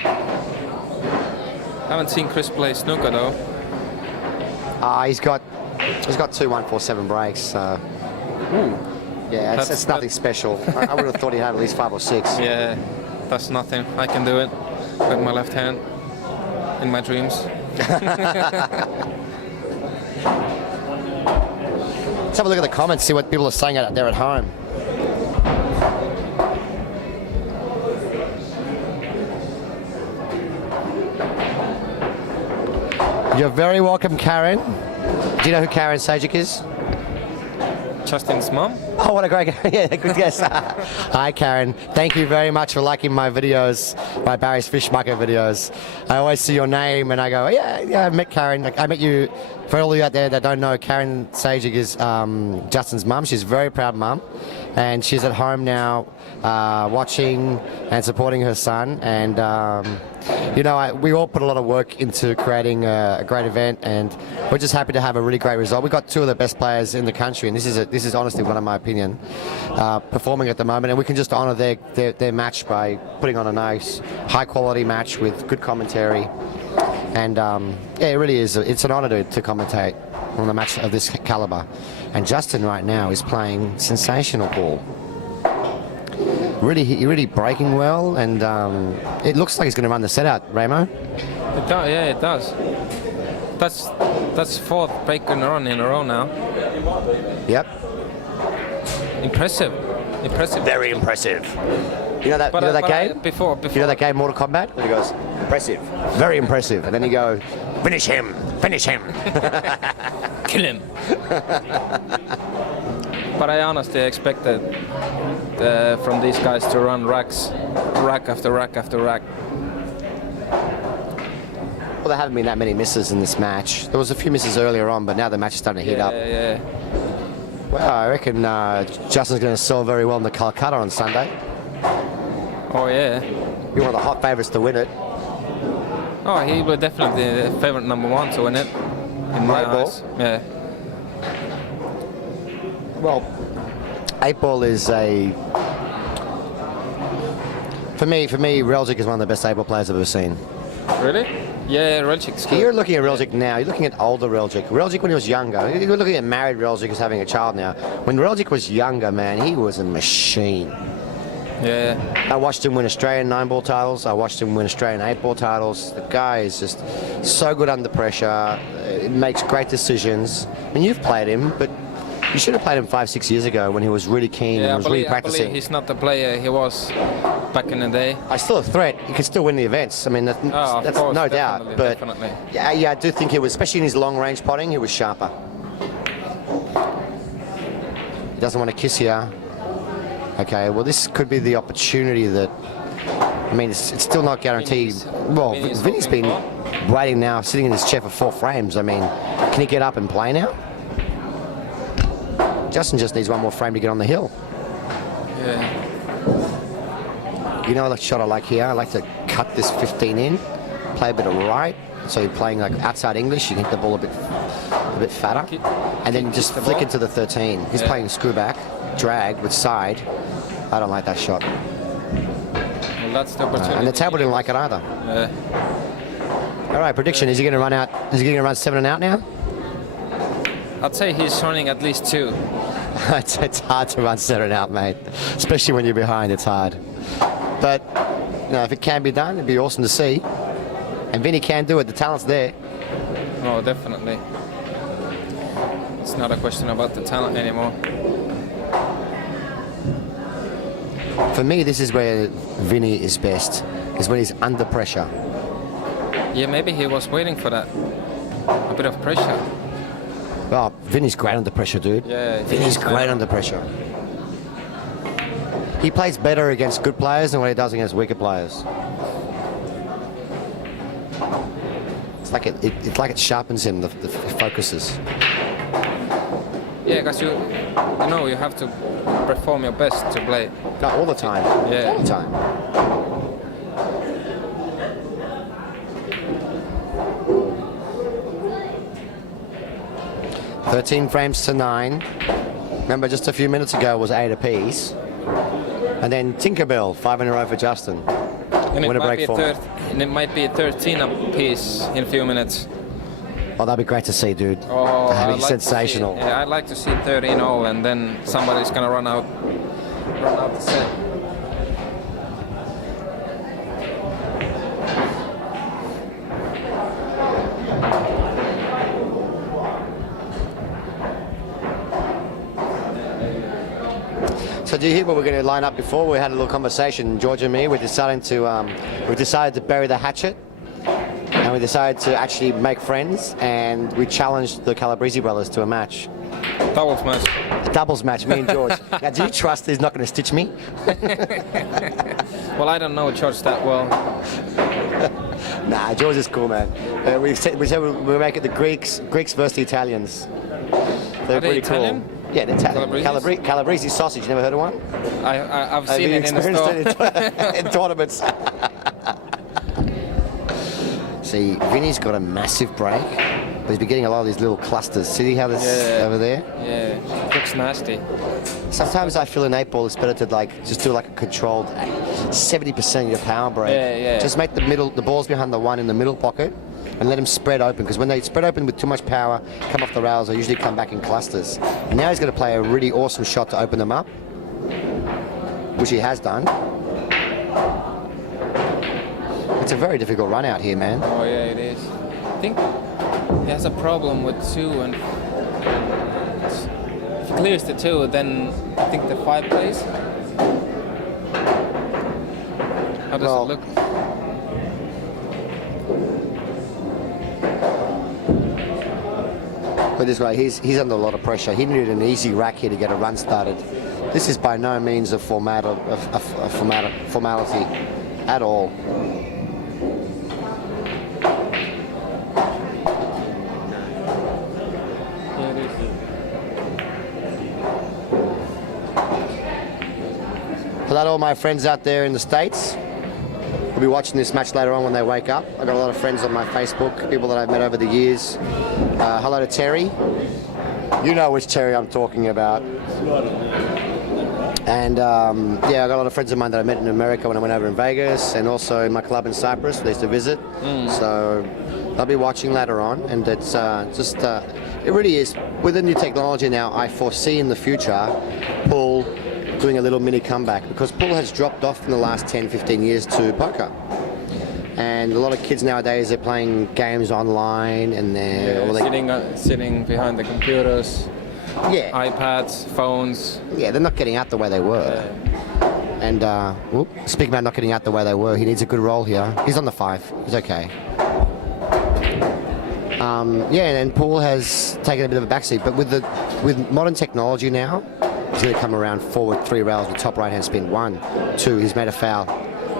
Haven't seen Chris play snooker though. He's got 2 147 breaks. So. Yeah, it's nothing special. I would have thought he had at least 5 or 6. Yeah, that's nothing. I can do it with my left hand in my dreams. Let's have a look at the comments, see what people are saying out there at home. You're very welcome, Karen. Do you know who Karen Sajich is? Justin's mom? Oh, what a great yeah, good guess. Hi, Karen. Thank you very much for liking my videos, my Barry's Fish Market videos. I always see your name and I go, yeah, I met Karen. I met you. For all of you out there that don't know, Karen Sajich is Justin's mum. She's a very proud mum, and she's at home now watching and supporting her son. And you know, we all put a lot of work into creating a great event, and we're just happy to have a really great result. We've got 2 of the best players in the country, and this is honestly one of my opinion performing at the moment, and we can just honour their match by putting on a nice, high quality match with good commentary. And yeah, it really is. It's an honour to commentate on a match of this calibre. And Justin right now is playing sensational ball. Really breaking well, and it looks like he's going to run the set out, Ramo. It does, yeah, it does. That's 4th break and run in a row now. Yep. Impressive. Very impressive. You know that game? Before. You know that game, Mortal Kombat? He goes, impressive, very impressive, and then you go, finish him, kill him. But I honestly expected from these guys to run racks, rack after rack after rack. Well, there haven't been that many misses in this match. There was a few misses earlier on, but now the match is starting to heat up. Yeah. Well, I reckon Justin's going to sell very well in the Calcutta on Sunday. Oh yeah. You're one of the hot favourites to win it. Oh, he was definitely the favourite #1 to win it. In my eyes. Yeah. Well, 8-ball is for me, Reljic is one of the best 8-ball players I've ever seen. Really? Yeah, Reljic's good. You're looking at Reljic now. You're looking at older Reljic. Reljic when he was younger. You're looking at married Reljic who's having a child now. When Reljic was younger, man, he was a machine. Yeah. I watched him win Australian 9-ball titles. I watched him win Australian 8-ball titles. The guy is just so good under pressure. Makes great decisions. I mean, you've played him, but you should have played him 5-6 years ago when he was really keen and was really practicing. I believe he's not the player he was back in the day. He's still a threat. He can still win the events. I mean, that's course, no doubt. But definitely. yeah, I do think he was, especially in his long-range potting, he was sharper. He doesn't want to kiss here. Okay, well, this could be the opportunity that. I mean, it's still not guaranteed. Well, Vinnie's been waiting now, sitting in his chair for 4 frames. I mean, can he get up and play now? Justin just needs 1 more frame to get on the hill. Yeah. You know the shot I like here? I like to cut this 15 in, play a bit of right. So you're playing like outside English, you can hit the ball a bit fatter. And then just flick into the 13. He's playing screw back, drag with side. I don't like that shot. Well, that's the opportunity. And the table didn't like it either. Yeah. All right, prediction. Is he going to run out? Is he going to run 7 and out now? I'd say he's running at least 2. It's hard to run 7 and out, mate. Especially when you're behind, it's hard. But, you know, if it can be done, it'd be awesome to see. And Vinnie can do it. The talent's there. Oh, definitely. It's not a question about the talent anymore. For me, this is where Vinnie is best, is when he's under pressure. Yeah, maybe he was waiting for that. A bit of pressure. Well, Vinnie's great under pressure, dude. Yeah, Vinnie's great under pressure. He plays better against good players than what he does against weaker players. It's like it sharpens him, the focuses. Yeah, because you have to perform your best to play. No, all the time. Yeah. All the time. $13 frames to 9. Remember, just a few minutes ago was 8 apiece. And then Tinkerbell, 5 in a row for Justin. And Win a break format. And it might be 13 apiece in a few minutes. Oh, that'd be great to see, dude. Oh, That'd be I'd like to sensational. see, I'd like to see 13 all, and then somebody's gonna run out the set. So do you hear what we're going to line up before? We had a little conversation, George and me. We decided to bury the hatchet, and we decided to actually make friends, and we challenged the Calabrese brothers to a match. Doubles match. A doubles match, me and George. Now, do you trust he's not going to stitch me? Well, I don't know George that well. Nah, George is cool, man. We said we'll make it the Greeks versus the Italians. They're Are they pretty Italian? cool. Yeah, they're Italian. Calabrese sausage. You never heard of one? I've Have seen you it in the experienced store. it in tournaments? See, Vinny's got a massive break, but he's been getting a lot of these little clusters. See how this over there? Yeah, looks nasty. Sometimes I feel in 8-ball it's better to just do like a controlled 70% of your power break. Yeah. Just make the balls behind the one in the middle pocket and let them spread open, because when they spread open with too much power, come off the rails, they usually come back in clusters. And now he's going to play a really awesome shot to open them up, which he has done. It's a very difficult run out here, man. Oh yeah, it is. I think he has a problem with 2, and if he clears the 2, then I think the 5 plays. How does it look? But this guy, he's under a lot of pressure. He needed an easy rack here to get a run started. This is by no means a formality at all. Yeah, it is. Hello to all my friends out there in the States. We'll be watching this match later on when they wake up. I've got a lot of friends on my Facebook, people that I've met over the years. Hello to Terry. You know which Terry I'm talking about. And yeah, I got a lot of friends of mine that I met in America when I went over in Vegas, and also in my club in Cyprus, they used to visit. So I'll be watching later on, and it's it really is. With the new technology now, I foresee in the future pool doing a little mini comeback, because pool has dropped off in the last 10-15 years to poker. And a lot of kids nowadays are playing games online, and they're sitting behind the computers, iPads, phones. Yeah, they're not getting out the way they were. Yeah. And speaking about not getting out the way they were, he needs a good roll here. He's on the 5. He's okay. Yeah, and Paul has taken a bit of a backseat, but with modern technology now, he's going to come around forward 3 rails with top right hand spin. 1, 2. He's made a foul.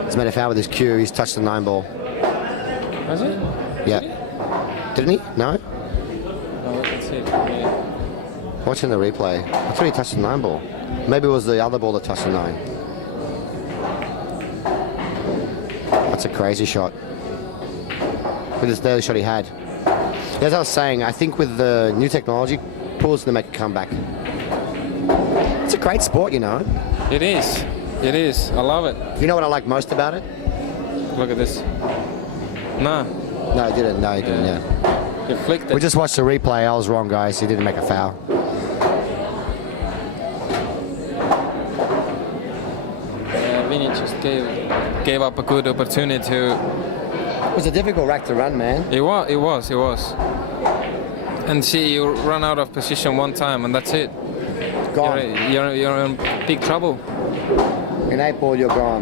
He's made a foul with his cue. He's touched the 9 ball. Has he? Yeah. Didn't he? No? No, let's see. Yeah. Watching the replay. I thought he touched the 9 ball. Maybe it was the other ball that touched the 9. That's a crazy shot. But it's the only shot he had. As I was saying, I think with the new technology, Pool's going to make a comeback. It's a great sport, you know. It is. It is. I love it. You know what I like most about it? Look at this. Nah. No, he didn't. No, he didn't, yeah. He flicked it. We just watched the replay. I was wrong, guys. He didn't make a foul. Yeah, Vinnie just gave up a good opportunity to... It was a difficult rack to run, man. It was. And see, you run out of position one time, and that's it. Gone. You're in big trouble. In 8-ball, you're gone.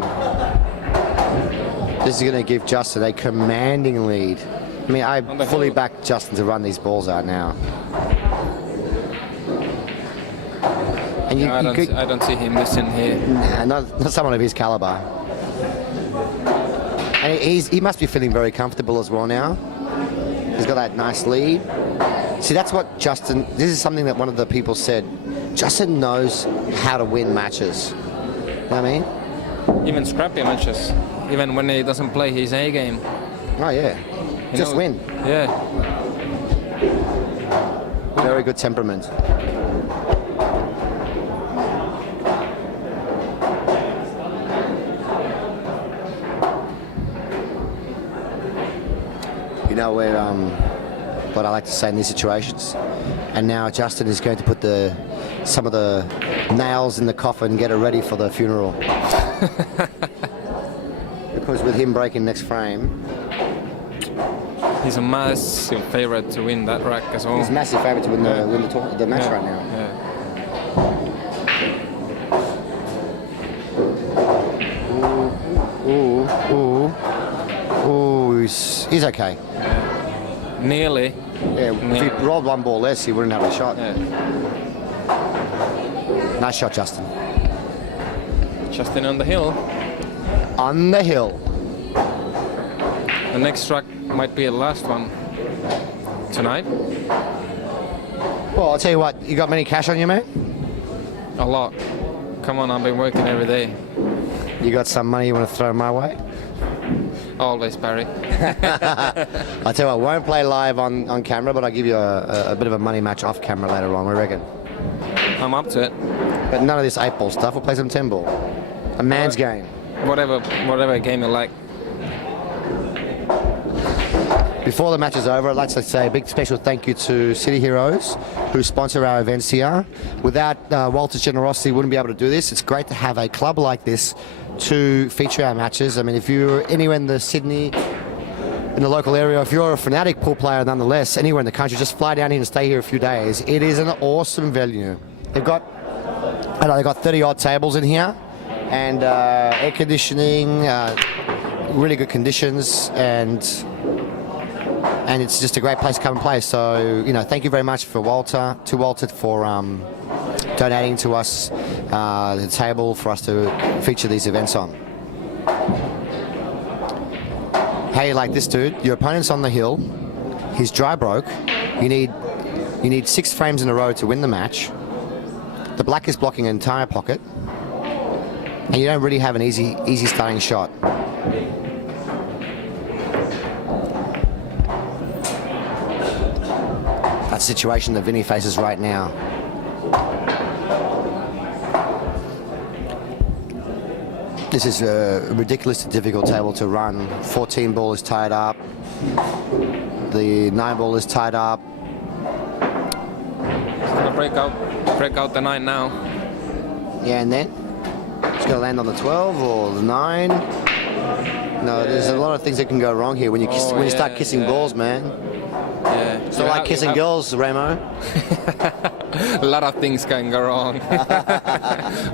This is going to give Justin a commanding lead. I mean, I fully hill. back Justin to run these balls out now. And No, I don't see him missing here. Nah, not someone of his caliber. And he must be feeling very comfortable as well now. He's got that nice lead. See, that's what Justin, this is something that one of the people said. Justin knows how to win matches. You know what I mean? Even scrappy matches. Even when he doesn't play his A game. Oh, yeah. You Just know, win. Yeah. Very good temperament. You know where what I like to say in these situations, and now Justin is going to put some of the nails in the coffin and get it ready for the funeral. Because with him breaking next frame, He's a massive favorite to win that rack as well. he's a massive favourite to win the match right now. Yeah. Ooh, he's okay. Nearly. Yeah, if he rolled one ball less, he wouldn't have a shot. Yeah. Nice shot, Justin. Justin on the hill. On the hill. The next track might be the last one tonight. Well, I'll tell you what, you got many cash on you, mate? A lot. Come on, I've been working every day. You got some money you want to throw my way? Always, Barry. I'll tell you what, won't play live on camera, but I'll give you a bit of a money match off camera later on, we reckon. I'm up to it. But none of this 8-ball stuff, we'll play some 10-ball. A man's game. Whatever game you like. Before the match is over, I'd like to say a big special thank you to City Heroes, who sponsor our events here. Without Walter's generosity, we wouldn't be able to do this. It's great to have a club like this to feature our matches. I mean, if you're anywhere in the Sydney, in the local area, if you're a fanatic pool player nonetheless, anywhere in the country, just fly down here and stay here a few days. It is an awesome venue. They've got 30 odd tables in here, and air conditioning, really good conditions, and it's just a great place to come and play. So, you know, thank you very much to Walter for donating to us the table for us to feature these events on. Hey, like this dude, your opponent's on the hill, he's dry broke, you need 6 frames in a row to win the match. The black is blocking an entire pocket, and you don't really have an easy starting shot. That's the situation that Vinnie faces right now. This is a ridiculously difficult table to run. 14 ball is tied up. The 9 ball is tied up. It's gonna break out the 9 now. Yeah, and then it's going to land on the 12 or the 9. No, there's a lot of things that can go wrong here when you start kissing balls, man. Yeah. It's not like kissing girls, Ramo. A lot of things can go wrong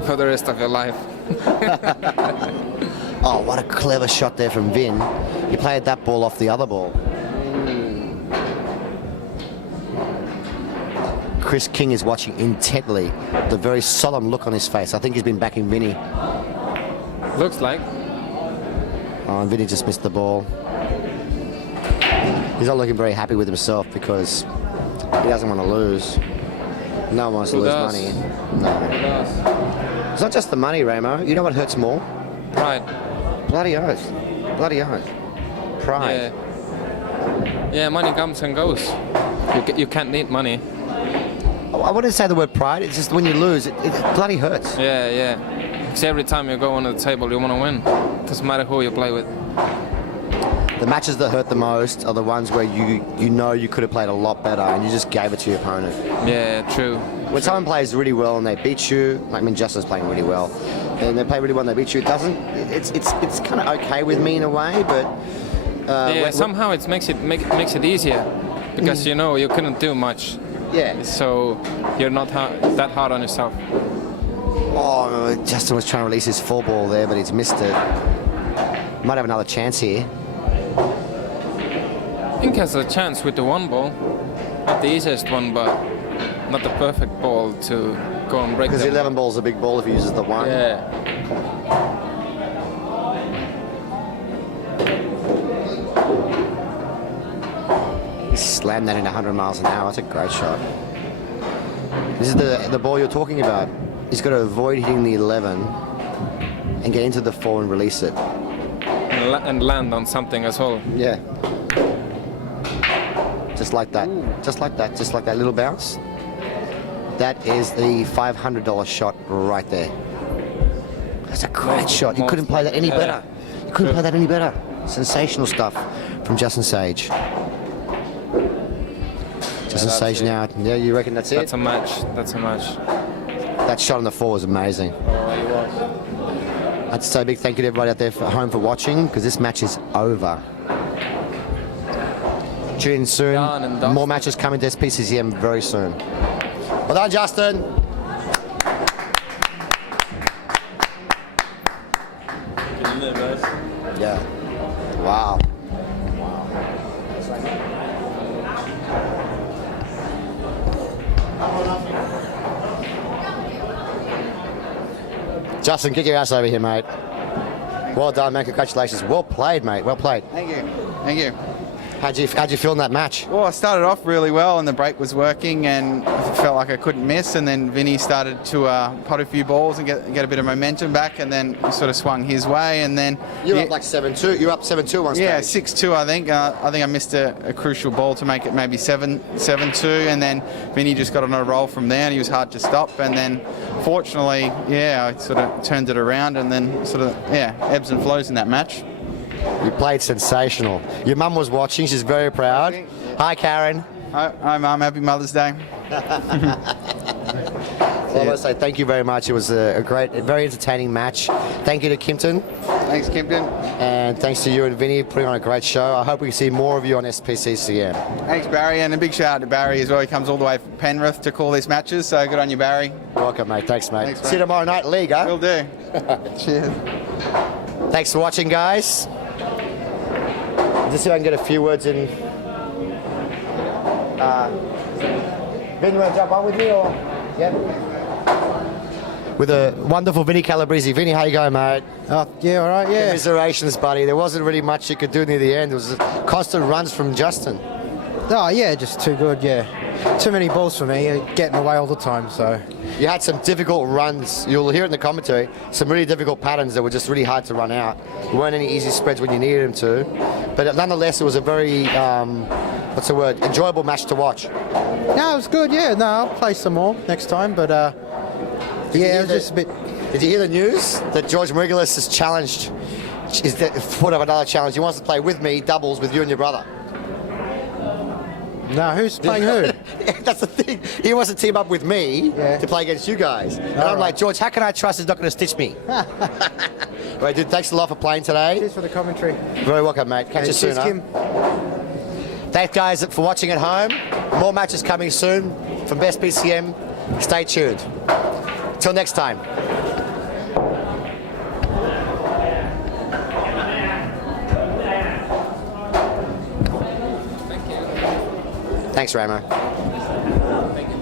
for the rest of your life. Oh, what a clever shot there from Vin. He played that ball off the other ball. Chris King is watching intently, the very solemn look on his face. I think he's been backing Vinnie. Looks like. Oh, and Vinnie just missed the ball. He's not looking very happy with himself because he doesn't want to lose. No one wants to lose money. No. It's not just the money, Ramo. You know what hurts more? Pride. Bloody oath. Bloody oath. Pride. Yeah, money comes and goes. You can't need money. I wouldn't say the word pride. It's just when you lose, it bloody hurts. Yeah. Because every time you go on the table, you want to win. Doesn't matter who you play with. The matches that hurt the most are the ones where you know you could have played a lot better and you just gave it to your opponent. Yeah, true. When someone plays really well and they beat you, I mean, Justin's playing really well, and they play really well and they beat you, it's kind of okay with me in a way, but somehow it makes it easier. because you know you couldn't do much, Yeah. so you're not that hard on yourself. Oh, Justin was trying to release his full ball there, but he's missed it. Might have another chance here. I think he has a chance with the one ball, not the easiest one, but not the perfect ball to go and break Because the them. 11 ball's a big ball if he uses the one. Yeah. He slammed that in 100 miles an hour. That's a great shot. This is the ball you're talking about. He's got to avoid hitting the 11 and get into the 4 and release it. And land on something as well. Yeah. Just like that. Just like that. Just like that little bounce. That is the $500 shot right there. That's a great shot. You couldn't play that any better. You couldn't play that any better. Sensational stuff from Justin Sage. Justin Sage now. Yeah, you reckon that's it? That's a match. That's a match. That shot on the 4 was amazing. I'd say a big thank you to everybody out there at home for watching, because this match is over. Tune in soon. Done and dusted. More matches coming to SPCCM very soon. Well done, Justin. Yeah. Wow. Justin, kick your ass over here, mate. Well done, man. Congratulations. Well played, mate. Well played. Thank you. Thank you. How'd you feel in that match? Well, I started off really well and the break was working and I felt like I couldn't miss, and then Vinnie started to pot a few balls and get a bit of momentum back, and then sort of swung his way, and then... You're up like 7-2. You're up 7-2 one Yeah, stage. 6-2 I think. I think I missed a crucial ball to make it maybe 7-2, and then Vinnie just got on a roll from there and he was hard to stop, and then fortunately, yeah, I sort of turned it around and then sort of, yeah, ebbs and flows in that match. You played sensational. Your mum was watching. She's very proud. Hi, Karen. Hi, Mum. Happy Mother's Day. Well, I want to say thank you very much. It was a very entertaining match. Thank you to Kimpton. Thanks, Kimpton. And thanks to you and Vinnie putting on a great show. I hope we see more of you on SPCCM. Thanks, Barry, and a big shout out to Barry as well. He comes all the way from Penrith to call these matches, so good on you, Barry. Welcome, mate. Thanks, mate. Thanks, See you tomorrow night, League, huh? Will do. Cheers. Thanks for watching, guys. Just see if I can get a few words in. Vinnie, you want to jump on with me, or? Yep. With a wonderful Vinnie Calabrese. Vinnie, how you going, mate? Oh, yeah, all right, yeah. Commiserations, buddy. There wasn't really much you could do near the end. It was constant runs from Justin. Oh, yeah, just too good, yeah. Too many balls for me, getting away all the time, so... You had some difficult runs. You'll hear it in the commentary. Some really difficult patterns that were just really hard to run out. There weren't any easy spreads when you needed them to. But nonetheless, it was a very, what's the word, enjoyable match to watch. No, it was good, yeah. No, I'll play some more next time, but, yeah, it was just a bit... Did you hear the news that George Marigelis is challenged, is put up another challenge? He wants to play with me, doubles with you and your brother. No, who's playing who? That's the thing. He wants to team up with me to play against you guys. And I'm like, George, how can I trust he's not going to stitch me? All right, dude, thanks a lot for playing today. Cheers for the commentary. Very welcome, mate. Catch you soon. Cheers, Kim. Thanks, guys, for watching at home. More matches coming soon from Best PCM. Stay tuned. Till next time. Thanks, Ramo. Thank you.